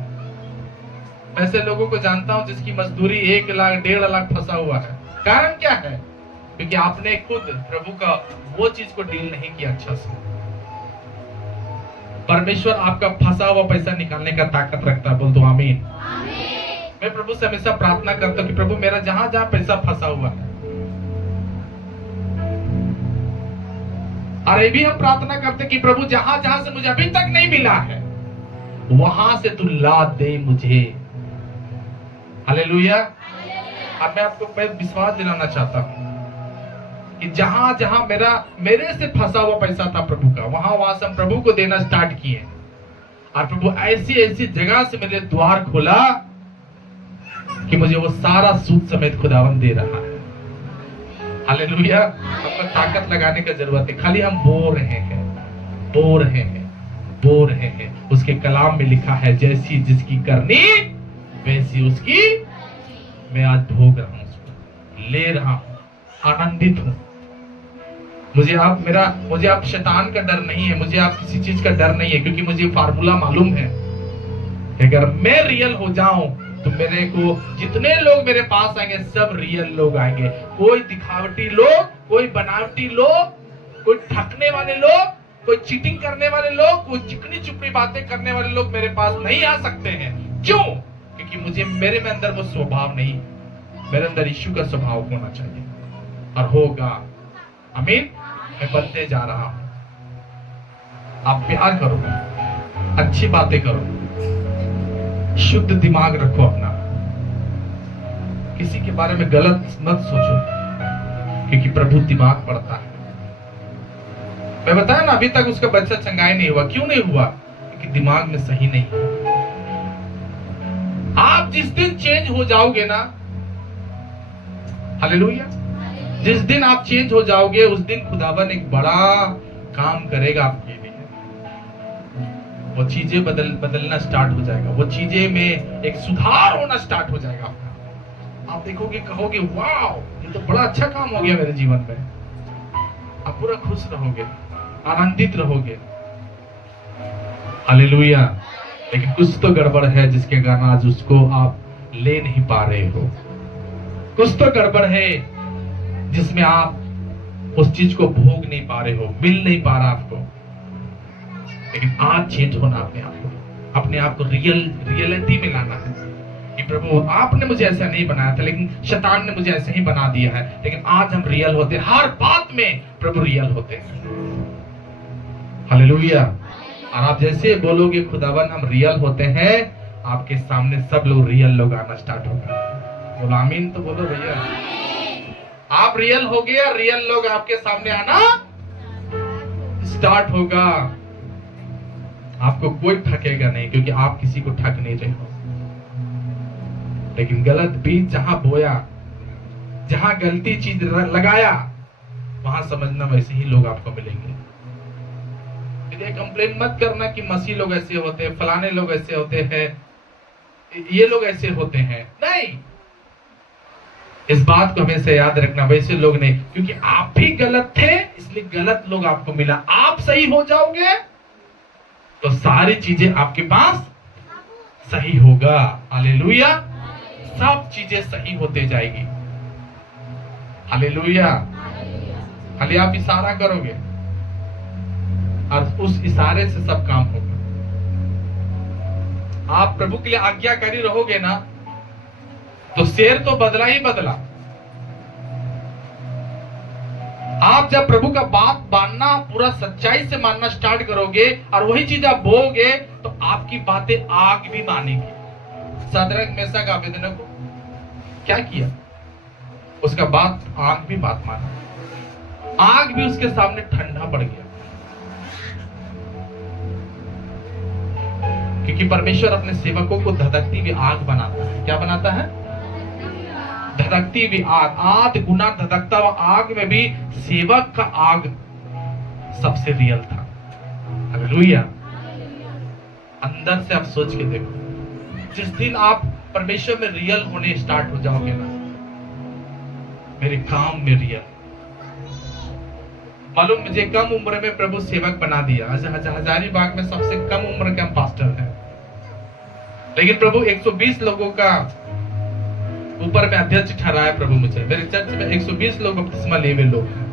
ऐसे लोगों को जानता हूं जिसकी मजदूरी 1 लाख 1.5 लाख फंसा हुआ है। कारण क्या है? क्योंकि आपने खुद प्रभु का वो चीज को डील नहीं किया अच्छा से। परमेश्वर आपका फंसा हुआ पैसा निकालने का ताकत रखता है। बोल दो आमीन। मैं प्रभु से हमेशा प्रार्थना करता हूं कि प्रभु मेरा जहां जहां पैसा फंसा हुआ है, और ये भी हम प्रार्थना करते कि प्रभु जहां जहां से मुझे अभी तक नहीं मिला है, वहां से तू ला दे मुझे। हालेलुया। अब मैं आपको विश्वास दिलाना चाहता हूं कि जहां जहां मेरे से फंसा हुआ पैसा था प्रभु का, वहां से हम प्रभु को देना स्टार्ट किए, और प्रभु ऐसी ऐसी जगह से मेरे द्वार खोला कि मुझे वो सारा सूद समेत खुदावन दे रहा है। हालेलुया। हमको ताकत लगाने की जरूरत है, खाली हम बो रहे हैं, बो रहे हैं, बो रहे हैं। उसके कलाम में लिखा है, जैसी जिसकी करनी वैसी उसकी। मैं आज भोग रहा हूं, उसको ले रहा हूं, आनंदित हूं। मुझे आप शैतान का डर नहीं है, मुझे आप किसी चीज का डर नहीं है, क्योंकि मुझे फार्मूला मालूम है कि अगर मैं रियल हो जाऊं तो मेरे को जितने लोग मेरे पास आएंगे सब रियल लोग आएंगे। कोई दिखावटी लोग, कोई बनावटी लोग, कोई ठगने वाले लोग, कोई चीटिंग करने वाले लोग, कोई चिकनी चुपड़ी बातें करने वाले लोग मेरे पास नहीं आ सकते हैं। क्यों? क्योंकि मेरे में अंदर वो स्वभाव नहीं, मेरे अंदर यीशु का स्वभाव होना चाहिए और होगा। आमीन। मैं बनते जा रहा हूं। आप प्यार करो, अच्छी बातें करो, शुद्ध दिमाग रखो अपना, किसी के बारे में गलत मत सोचो, क्योंकि प्रभु दिमाग पढ़ता है। मैं बताया ना, अभी तक उसका बच्चा चंगाई नहीं हुआ। क्यों नहीं हुआ? क्योंकि दिमाग में सही नहीं है। आप जिस दिन चेंज हो जाओगे ना, हालेलुया, जिस दिन आप चेंज हो जाओगे उस दिन खुदावन एक बड़ा काम करेगा आपके लिए। वो चीजें बदलना स्टार्ट हो जाएगा, वो चीजें में एक सुधार होना स्टार्ट हो जाएगा आपका। आप देखोगे, कहोगे वाह, ये तो बड़ा अच्छा काम हो गया मेरे जीवन में। आप पूरा खुश रहोगे, आनंदित रहोगे। हालेलुया। लेकिन कुछ तो गड़बड़ है जिसके कारण आज उसको आप ले नहीं पा रहे हो। कुछ तो गड़बड़ है जिसमें आप उस चीज को भोग नहीं पा रहे हो, मिल नहीं पा रहा आपको। लेकिन आज चेंज होना अपने आप को रियलिटी में लाना है कि प्रभु आपने मुझे ऐसा नहीं बनाया था, लेकिन शैतान ने मुझे ऐसे ही बना दिया है। लेकिन आज हम रियल होते हैं, हर बात में प्रभु रियल होते हैं। हालेलुया। और आप जैसे बोलोगे खुदावन हम रियल होते हैं, आपके सामने सब लोग रियल लोग आना स्टार्ट होगा। बोलो आमीन तो बोलो भैया। आप रियल हो गया, रियल लोग आपके सामने आना स्टार्ट होगा। आपको कोई ठकेगा नहीं, क्योंकि आप किसी को ठग नहीं रहे हो। लेकिन गलत बीज जहां बोया, जहां गलती चीज लगाया, वहां समझना वैसे ही लोग आपको मिलेंगे। इसलिए कंप्लेन मत करना कि मसीह लोग ऐसे होते हैं, फलाने लोग ऐसे होते हैं, ये लोग ऐसे होते हैं। नहीं, इस बात को हमेशा याद रखना, वैसे लोग नहीं, क्योंकि आप भी गलत थे इसलिए गलत लोग आपको मिला। आप सही हो जाओगे तो सारी चीजें आपके पास सही होगा। हालेलुया। सब चीजें सही होते जाएगी। हालेलुया। खाली आप इशारा करोगे और उस इशारे से सब काम होगा। आप प्रभु के लिए आज्ञाकारी रहोगे ना, तो शेर तो बदला ही बदला। आप जब प्रभु का बात मानना, पूरा सच्चाई से मानना स्टार्ट करोगे और वही चीज आप बोओगे, तो आपकी बातें आग भी मानेगी। सदरक मेशक अबेदनगो क्या किया? उसका बात आग भी बात माना, आग भी उसके सामने ठंडा पड़ गया। क्योंकि परमेश्वर अपने सेवकों को धधकती हुई आग बनाता है। क्या बनाता है? धधकती हुई आग। 8 गुना धधकता हुआ आग में भी सेवक का आग सबसे रियल था। हालेलुया। अंदर से आप सोच के देखो, जिस दिन आप परमेश्वर में रियल होने स्टार्ट हो जाओगे ना, मेरे काम में रियल। मालूम, मुझे कम उम्र में प्रभु सेवक बना दिया। हजारीबाग में सबसे कम उम्र के हम पास्टर हैं, लेकिन प्रभु 120 लोगों का ऊपर में अध्यक्ष ठहराया प्रभु मुझे। मेरे चर्च में 120 लोग बपतिस्मा लिए हुए लोग हैं।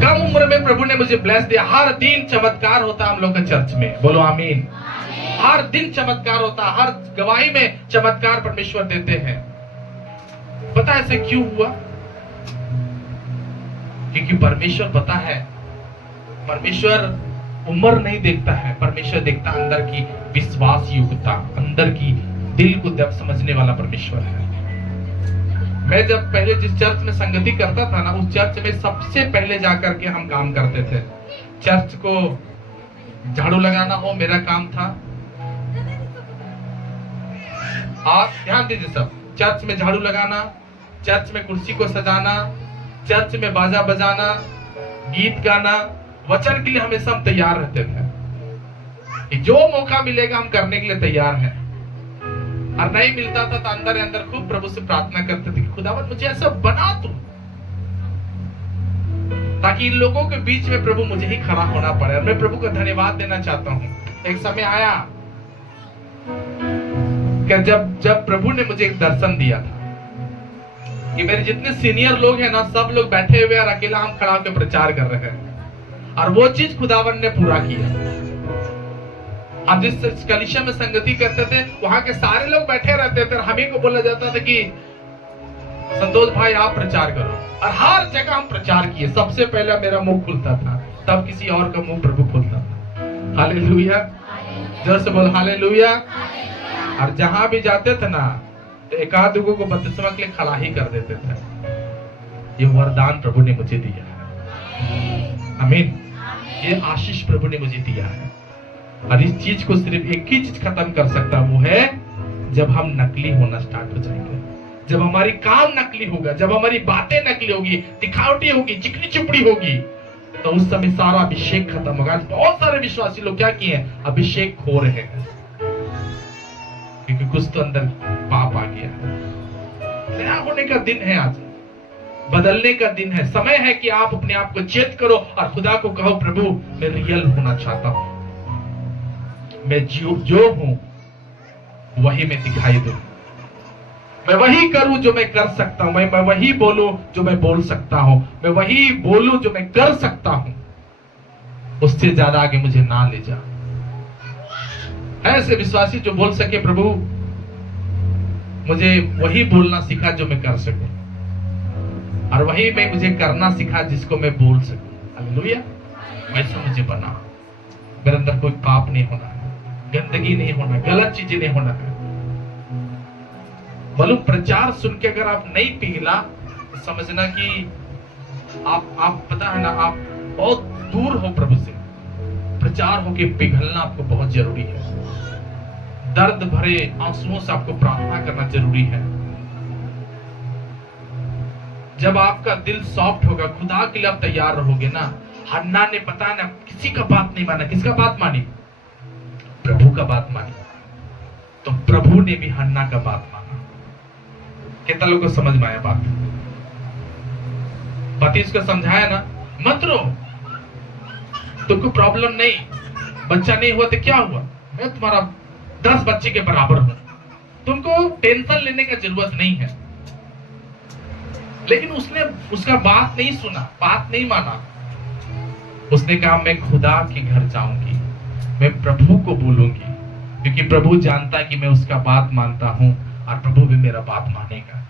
कम उम्र में प्रभु ने मुझे ब्लेस दिया। हर दिन चमत्कार होता हम लोग के चर्च में। बोलो आमीन। हर दिन चमत्कार होता, हर गवाही में चमत्कार परमेश्वर देते हैं। पता है ऐसे क्यों हुआ? क्योंकि परमेश्वर पता है, परमेश्वर उम्र नहीं देखता है, परमेश्वर देखता है अंदर की विश्वास योग्यता, अंदर की दिल को दब समझने वाला परमेश्वर है। मैं जब पहले जिस चर्च में संगति करता था ना, उस चर्च में सबसे पहले जाकर के हम काम करते थे। चर्च को झाड़ू लगाना वो मेरा काम था। आप ध्यान दीजिए सब, चर्च में झाड़ू लगाना, चर्च में कुर्सी को सजाना, चर्च में बाजा बजाना, गीत गाना, वचन के लिए हमेशा हम तैयार रहते थे। जो मौका मिलेगा हम करने के लिए तैयार हैं। और नहीं मिलता था तो अंदर अंदर खूब प्रभु से प्रार्थना करते थे कि खुदावन मुझे ऐसा बना तू, ताकि इन लोगों के बीच में प्रभु मुझे ही खड़ा होना पड़े। और मैं प्रभु का धन्यवाद देना चाहता हूँ। एक समय आया कि जब प्रभु ने मुझे एक दर्शन दिया था कि मेरे जितने सीनियर लोग हैं ना, सब लोग बैठे हुए और अकेला हम खड़ा होकर प्रचार कर रहे हैं। और वो चीज खुदावन ने पूरा किया। हम जिस कलीसिया में संगति करते थे, वहां के सारे लोग बैठे रहते थे और हमें को बोला जाता था कि संतोष भाई आप प्रचार करो। और हर जगह हम प्रचार किए। सबसे पहले मेरा मुंह खुलता था, तब किसी और का मुंह प्रभु खोलता था। हालेलुया, जोर से बोल हालेलुया। और जहां भी जाते थे ना, तो एक आध लोगों को बपतिस्मा के लिए खड़ा ही कर देते थे। ये वरदान प्रभु ने मुझे दिया है। आमीन। ये आशीष प्रभु ने मुझे दिया है। और इस चीज को सिर्फ एक ही चीज खत्म कर सकता, वो है जब हम नकली होना स्टार्ट हो जाएंगे, जब हमारी काम नकली होगा, जब हमारी बातें नकली होगी, दिखावटी होगी, चिकनी चुपड़ी होगी, तो उस समय सारा अभिषेक खत्म होगा। बहुत सारे विश्वासी लोग क्या किए हैं, अभिषेक खो रहे हैं, क्योंकि कुछ तो अंदर पाप आ गया है। नया होने का दिन है, आज बदलने का दिन है। समय है कि आप अपने आप को चेत करो और खुदा को कहो, प्रभु मैं रियल होना चाहता हूं, मैं जो हूं वही मैं दिखाई दूं, मैं वही करूं जो मैं कर सकता हूं, मैं वही बोलूं जो मैं बोल सकता हूं, मैं वही बोलूं जो मैं कर सकता हूं। उससे ज्यादा आगे मुझे ना ले जा। ऐसे विश्वासी जो बोल सके, प्रभु मुझे वही बोलना सिखा जो मैं कर सकूं, और वही मैं मुझे करना सिखा जिसको मैं बोल सकूं। हालेलुया। वैसा मुझे बना। मेरे अंदर कोई पाप नहीं होना है, गंदगी नहीं होना, गलत चीजें नहीं होना है। मालूम, प्रचार सुन के अगर आप नहीं पिघला तो समझना कि आप पता है ना, आप बहुत दूर हो प्रभु से। प्रचार होके पिघलना आपको बहुत जरूरी है। दर्द भरे आंसुओं से आपको प्रार्थना करना जरूरी है। जब आपका दिल सॉफ्ट होगा, खुदा के लिए आप तैयार रहोगे ना। हन्ना ने पता है ना, किसी का बात नहीं माना। किसका बात मानी? प्रभु का बात मानी। तो प्रभु ने भी हन्ना का बात माना। कितना लोगों को समझ में आया बात? पति उसको समझाया ना, मत रो, तुमको प्रॉब्लम नहीं, बच्चा नहीं हुआ तो क्या हुआ, मैं तुम्हारा 10 बच्चे के बराबर हूं, तुमको टेंशन लेने का जरूरत नहीं है। लेकिन उसने उसका बात नहीं सुना, बात नहीं माना। उसने कहा मैं खुदा के घर जाऊंगी, मैं प्रभु को बोलूंगी, क्योंकि प्रभु जानता है कि मैं उसका बात मानता हूं और प्रभु भी मेरा बात मानेगा।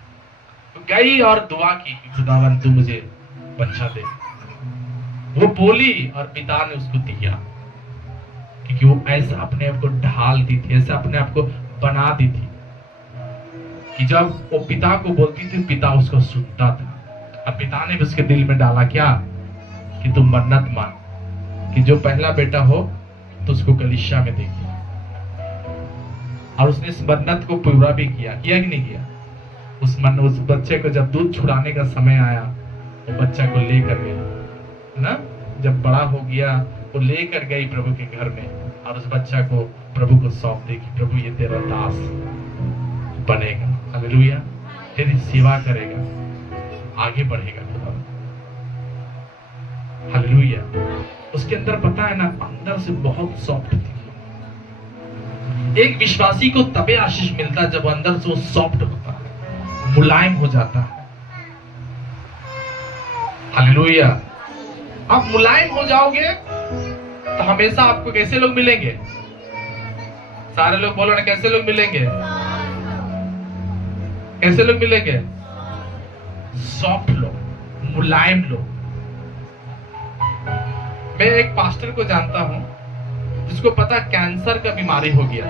तो गई और दुआ की कि खुदावन तू मुझे बच्चा दे। वो बोली और पिता ने उसको दिया, क्योंकि वो ऐसा अपने आप को ढाल दी थी, ऐसा अपने आप को बना दी थी कि जब वो पिता को बोलती थी, पिता उसको सुनता था। और पिता ने भी उसके दिल में डाला क्या, कि तुम मन्नत मान कि जो पहला बेटा हो तो उसको कलीसिया में देगी। और उसने इस मन्नत को पूरा भी किया कि नहीं किया? उस बच्चे को जब दूध छुड़ाने का समय आया, वो बच्चा को लेकर गई ना। जब बड़ा हो गया, वो लेकर गई प्रभु के घर में और उस बच्चा को प्रभु को सौंप दी कि प्रभु ये तेरा दास बनेगा। हालेलुया। तेरी सेवा करेगा, आगे बढ़ेगा खुदा। हालेलुया। उसके अंदर पता है ना, अंदर से बहुत सॉफ्ट थी। एक विश्वासी को तबे आशीष मिलता है जब अंदर से वो सॉफ्ट होता है, मुलायम हो जाता है। हालेलुया। आप मुलायम हो जाओगे तो हमेशा आपको कैसे लोग मिलेंगे? सारे लोग बोलो ना, कैसे लोग मिलेंगे? कैसे लोग मिलेंगे? सॉफ्ट लोग, मुलायम लोग। मैं एक पास्टर को जानता हूं जिसको पता कैंसर का बीमारी हो गया।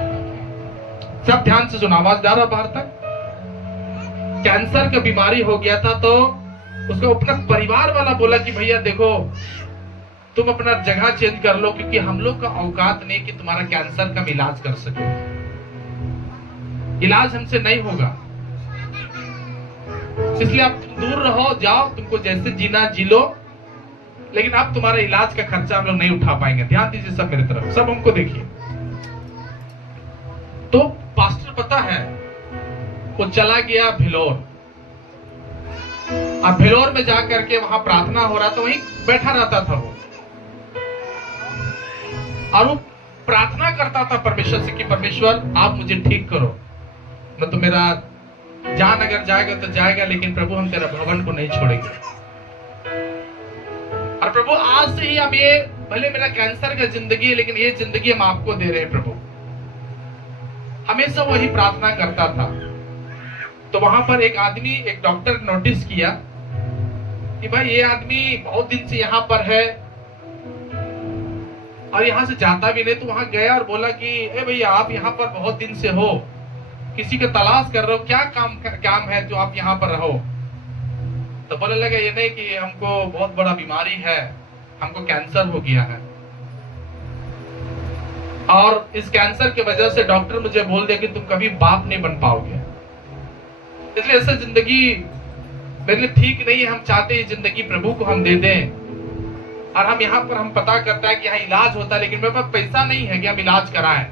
सब ध्यान से सुना, आवाज जा रहा बाहर तक? कैंसर का बीमारी हो गया था तो उसको अपना परिवार वाला बोला कि भैया देखो तुम अपना जगह चेंज कर लो, क्योंकि हम लोग का औकात नहीं कि तुम्हारा कैंसर का इलाज कर सके। इलाज हमसे नहीं होगा, इसलिए आप दूर रहो, जाओ, तुमको जैसे जीना जी लो, लेकिन अब तुम्हारा इलाज का खर्चा हम लोग नहीं उठा पाएंगे। ध्यान दीजिए सब मेरी तरफ, सब हमको देखिए। तो पास्टर पता है वो चला गया भिलोर, अब भिलोर में जाकर के वहां प्रार्थना हो रहा था, वहीं बैठा रहता था वो, और वो प्रार्थना करता था परमेश्वर से कि परमेश्वर आप मुझे ठीक करो, न तो मेरा जान अगर जाएगा तो जाएगा, लेकिन प्रभु हम तेरा भवन को नहीं छोड़ेंगे। और प्रभु आज से ही अब ये भले मेरा कैंसर का जिंदगी है, लेकिन ये जिंदगी हम आपको दे रहे हैं प्रभु। हमेशा वही प्रार्थना करता था। तो वहां पर एक आदमी, एक डॉक्टर नोटिस किया कि भाई ये आदमी बहुत दिन से यहाँ पर है और यहाँ से जाता भी नहीं। तो वहां गया और बोला कि ए भैया आप यहाँ पर बहुत दिन से हो, किसी को तलाश कर रहे हो, क्या काम है जो आप यहाँ पर रहो? तो बोलने लगा ये नहीं कि हमको बहुत बड़ा बीमारी है, हमको कैंसर हो गया है, और इस कैंसर की वजह से डॉक्टर मुझे बोल दिया कि तुम कभी बाप नहीं बन पाओगे, इसलिए ऐसा जिंदगी मेरे लिए ठीक नहीं है। हम चाहते हैं जिंदगी प्रभु को हम दे दें, और हम यहाँ पर हम पता करता है कि यहाँ इलाज होता है, लेकिन मेरे पास पैसा नहीं है कि हम इलाज कराएं,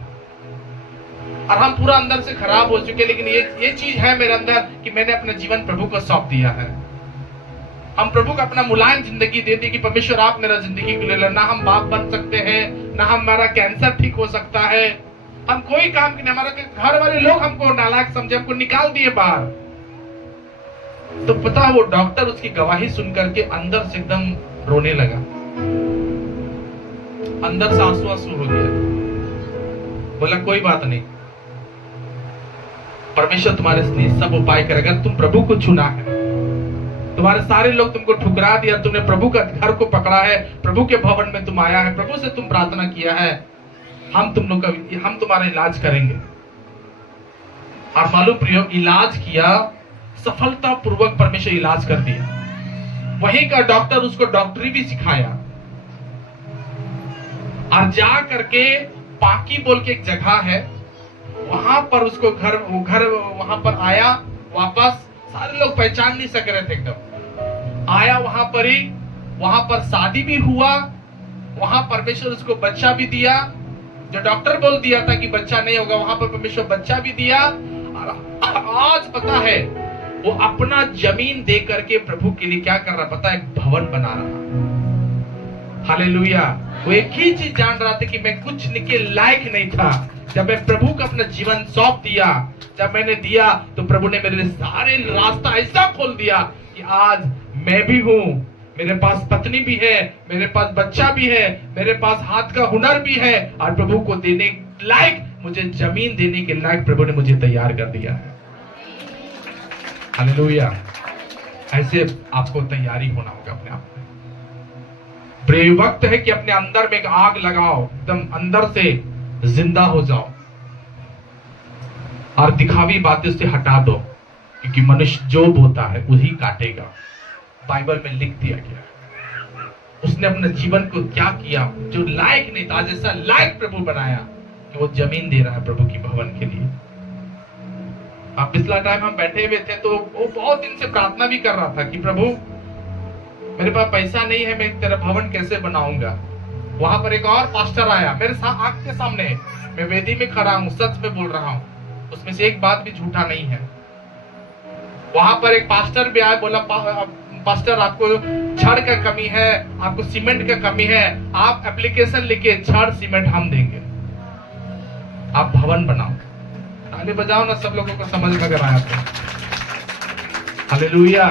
और हम पूरा अंदर से खराब हो चुके। लेकिन ये चीज है मेरे अंदर कि मैंने अपना जीवन प्रभु को सौंप दिया है। हम प्रभु को अपना मुलायम जिंदगी देते कि परमेश्वर आप मेरा जिंदगी को ले लो। ना हम बाप बन सकते हैं, ना हमारा कैंसर ठीक हो सकता है, हम कोई काम नहीं, हमारे घर वाले लोग हमको नालायक समझे, हमको निकाल दिए बाहर। तो पता वो डॉक्टर उसकी गवाही सुनकर के अंदर से एकदम रोने लगा, अंदर से आंसू आंसू हो गया। बोला कोई बात नहीं, परमेश्वर तुम्हारे लिए सब उपाय करेगा। तुम प्रभु को चुना है, तुम्हारे सारे लोग तुमको ठुकरा दिया, तुमने प्रभु का घर को पकड़ा है, प्रभु के भवन में तुम आया है, प्रभु से तुम प्रार्थना किया है, हम तुम्हारा इलाज करेंगे। और मालूम प्रियो, इलाज किया, सफलता पूर्वक परमेश्वर इलाज कर दिया। वहीं का डॉक्टर उसको डॉक्टरी भी सिखाया, और जा करके पाकी बोल के एक जगह है, वहां पर उसको घर वहां पर आया वापस। सारे लोग पहचान नहीं सक रहे थे, एकदम आया वहां पर ही, वहां पर शादी भी हुआ, वहां परमेश्वर उसको बच्चा भी दिया। जो डॉक्टर बोल दिया था कि बच्चा नहीं होगा, वहां पर परमेश्वर बच्चा भी दिया। और आज पता है वो अपना जमीन दे करके प्रभु के लिए क्या कर रहा, पता है, एक भवन बना रहा। हालेलुया। वो एक ही चीज जान रहा था कि मैं कुछ के लायक नहीं था। जब मैं प्रभु को अपना जीवन सौंप दिया, जब मैंने दिया, तो प्रभु ने मेरे लिए सारे रास्ता ऐसा खोल दिया कि आज मैं भी हूँ, मेरे पास पत्नी भी है, मेरे पास बच्चा भी है, मेरे पास हाथ का हुनर भी है, और प्रभु को देने लायक, मुझे जमीन देने के लायक प्रभु ने मुझे तैयार कर दिया है। हालेलुया। ऐसे आपको तैयारी होना होगा अपने आप में। प्रिय वक्त है कि अपने अंदर में एक आग लगाओ, एकदम अंदर से जिंदा हो जाओ, और दिखावी बातें से हटा दो, क्योंकि मनुष्य जो बोता है वही काटेगा। बाइबल में लिख दिया गया है। उसने अपने जीवन को क्या किया, जो लायक नहीं था, जैसा लायक प्रभु बनाया कि वो जमीन दे रहा है प्रभु की भवन के लिए। अब पिछला टाइम हम बैठे हुए थे, तो वो बहुत दिन से प्रार्थना भी कर रहा था कि प्रभु मेरे पास पैसा नहीं है, मैं तेरा भवन कैसे बनाऊंगा। वहां पर एक और पास्टर आया मेरे आंख के सामने, मैं वेदी में खड़ा हूँ, सच में बोल रहा हूँ, उसमें से एक बात भी झूठा नहीं है। वहां पर एक पास्टर भी आया, बोला पास्टर आपको छड़ का कमी है, आपको सीमेंट का कमी है, आप एप्लीकेशन लिखे, छड़ सीमेंट हम देंगे, आप भवन बनाओ। ताली बजाओ ना, सब लोगों को समझ में अगर आया तो। हालेलुया।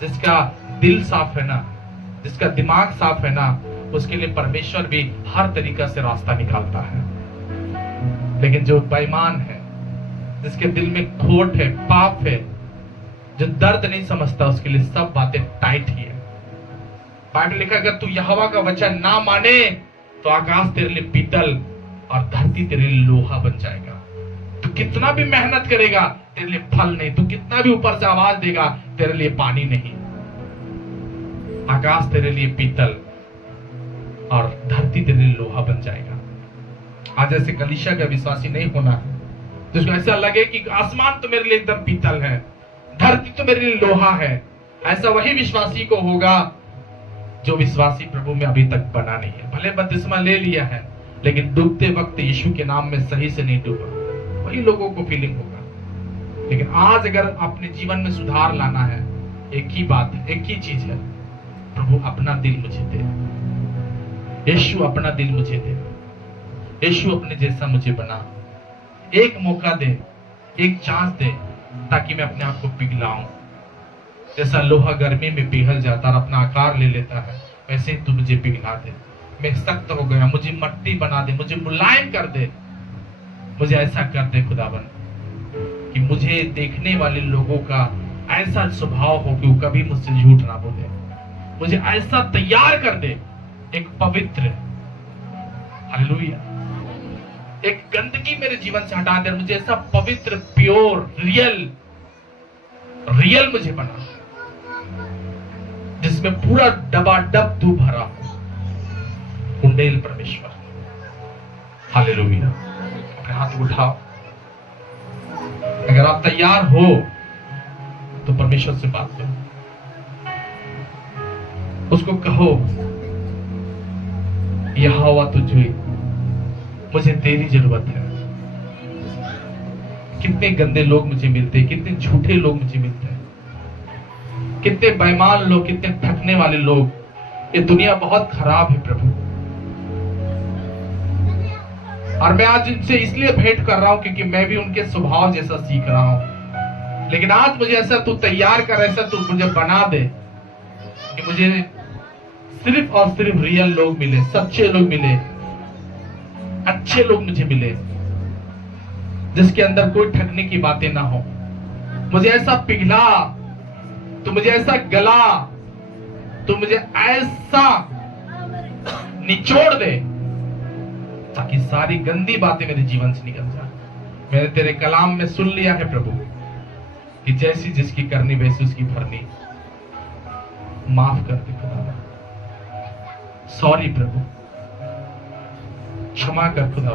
जिसका दिल साफ है ना, जिसका दिमाग साफ है ना, उसके लिए परमेश्वर भी हर तरीका से रास्ता निकालता है। लेकिन जो बेईमान है, जिसके दिल में खोट है, पाप है, जो दर्द नहीं समझता, उसके लिए सब बातें टाइट ही है। बाइबल लिखा, अगर तू यहोवा का वचन ना माने तो आकाश तेरे लिए पीतल और धरती तेरे लिए लोहा बन जाएगा। तू कितना भी मेहनत करेगा तेरे लिए फल नहीं, तू कितना भी ऊपर से आवाज देगा तेरे लिए पानी नहीं। आकाश तेरे लिए पीतल और धरती तेरे लिए लोहा बन जाएगा। आज ऐसे कलीसिया का विश्वासी नहीं होना है जिसको ऐसा लगे कि आसमान तो मेरे लिए एकदम पीतल है, धरती तो मेरे लिए लोहा है। ऐसा वही विश्वासी को होगा जो विश्वासी प्रभु में अभी तक बना नहीं है। भले बपतिस्मा ले लिया है लेकिन डूबते वक्त यीशु के नाम में सही से नहीं डूबा, वही लोगों को फीलिंग होगा। लेकिन आज अगर अपने जीवन में सुधार लाना है, एक ही बात है, एक ही चीज है, प्रभु अपना दिल मुझे दे, यीशु अपना दिल मुझे दे, यीशु अपने जैसा मुझे बना। एक मौका दे, एक चांस दे, ताकि मैं अपने आप को पिघलाऊं। जैसा लोहा गर्मी में पिघल जाता और अपना आकार ले लेता है, वैसे ही तू मुझे पिघला दे। मैं सख्त हो गया, मुझे मट्टी बना दे, मुझे मुलायम कर दे, मुझे ऐसा कर दे खुदावन कि मुझे देखने वाले लोगों का ऐसा स्वभाव हो कि वो कभी मुझसे झूठ ना बोले। मुझे ऐसा तैयार कर दे, एक पवित्र, हालेलुया, एक गंदगी मेरे जीवन से हटा दे, मुझे ऐसा पवित्र, प्योर, रियल मुझे बना, जिसमें पूरा डबाडब तू भरा हो। कुंडेल परमेश्वर, हालेलुया। अपने हाथ उठाओ। अगर आप तैयार हो तो परमेश्वर से बात करो, उसको कहो, यहोवा तुझे, मुझे तेरी जरूरत है। कितने गंदे लोग मुझे मिलते हैं, कितने झूठे लोग मुझे मिलते हैं, कितने बेईमान लोग, कितने ठगने वाले लोग। ये दुनिया बहुत खराब है प्रभु, और मैं आज इनसे इसलिए भेंट कर रहा हूं क्योंकि मैं भी उनके स्वभाव जैसा सीख रहा हूं। लेकिन आज मुझे ऐसा तू तैयार कर, ऐसा तू मुझे बना दे कि मुझे सिर्फ और सिर्फ रियल लोग मिले, सच्चे लोग मिले, अच्छे लोग मुझे मिले, जिसके अंदर कोई ठगने की बातें ना हो। मुझे ऐसा पिघला, तू मुझे ऐसा गला, तू मुझे ऐसा निचोड़ दे ताकि सारी गंदी बातें मेरे जीवन से निकल जाए। मैंने तेरे कलाम में सुन लिया है प्रभु कि जैसी जिसकी करनी वैसी उसकी भरनी। माफ कर दे खुदा, सॉरी प्रभु, क्षमा कर खुदा।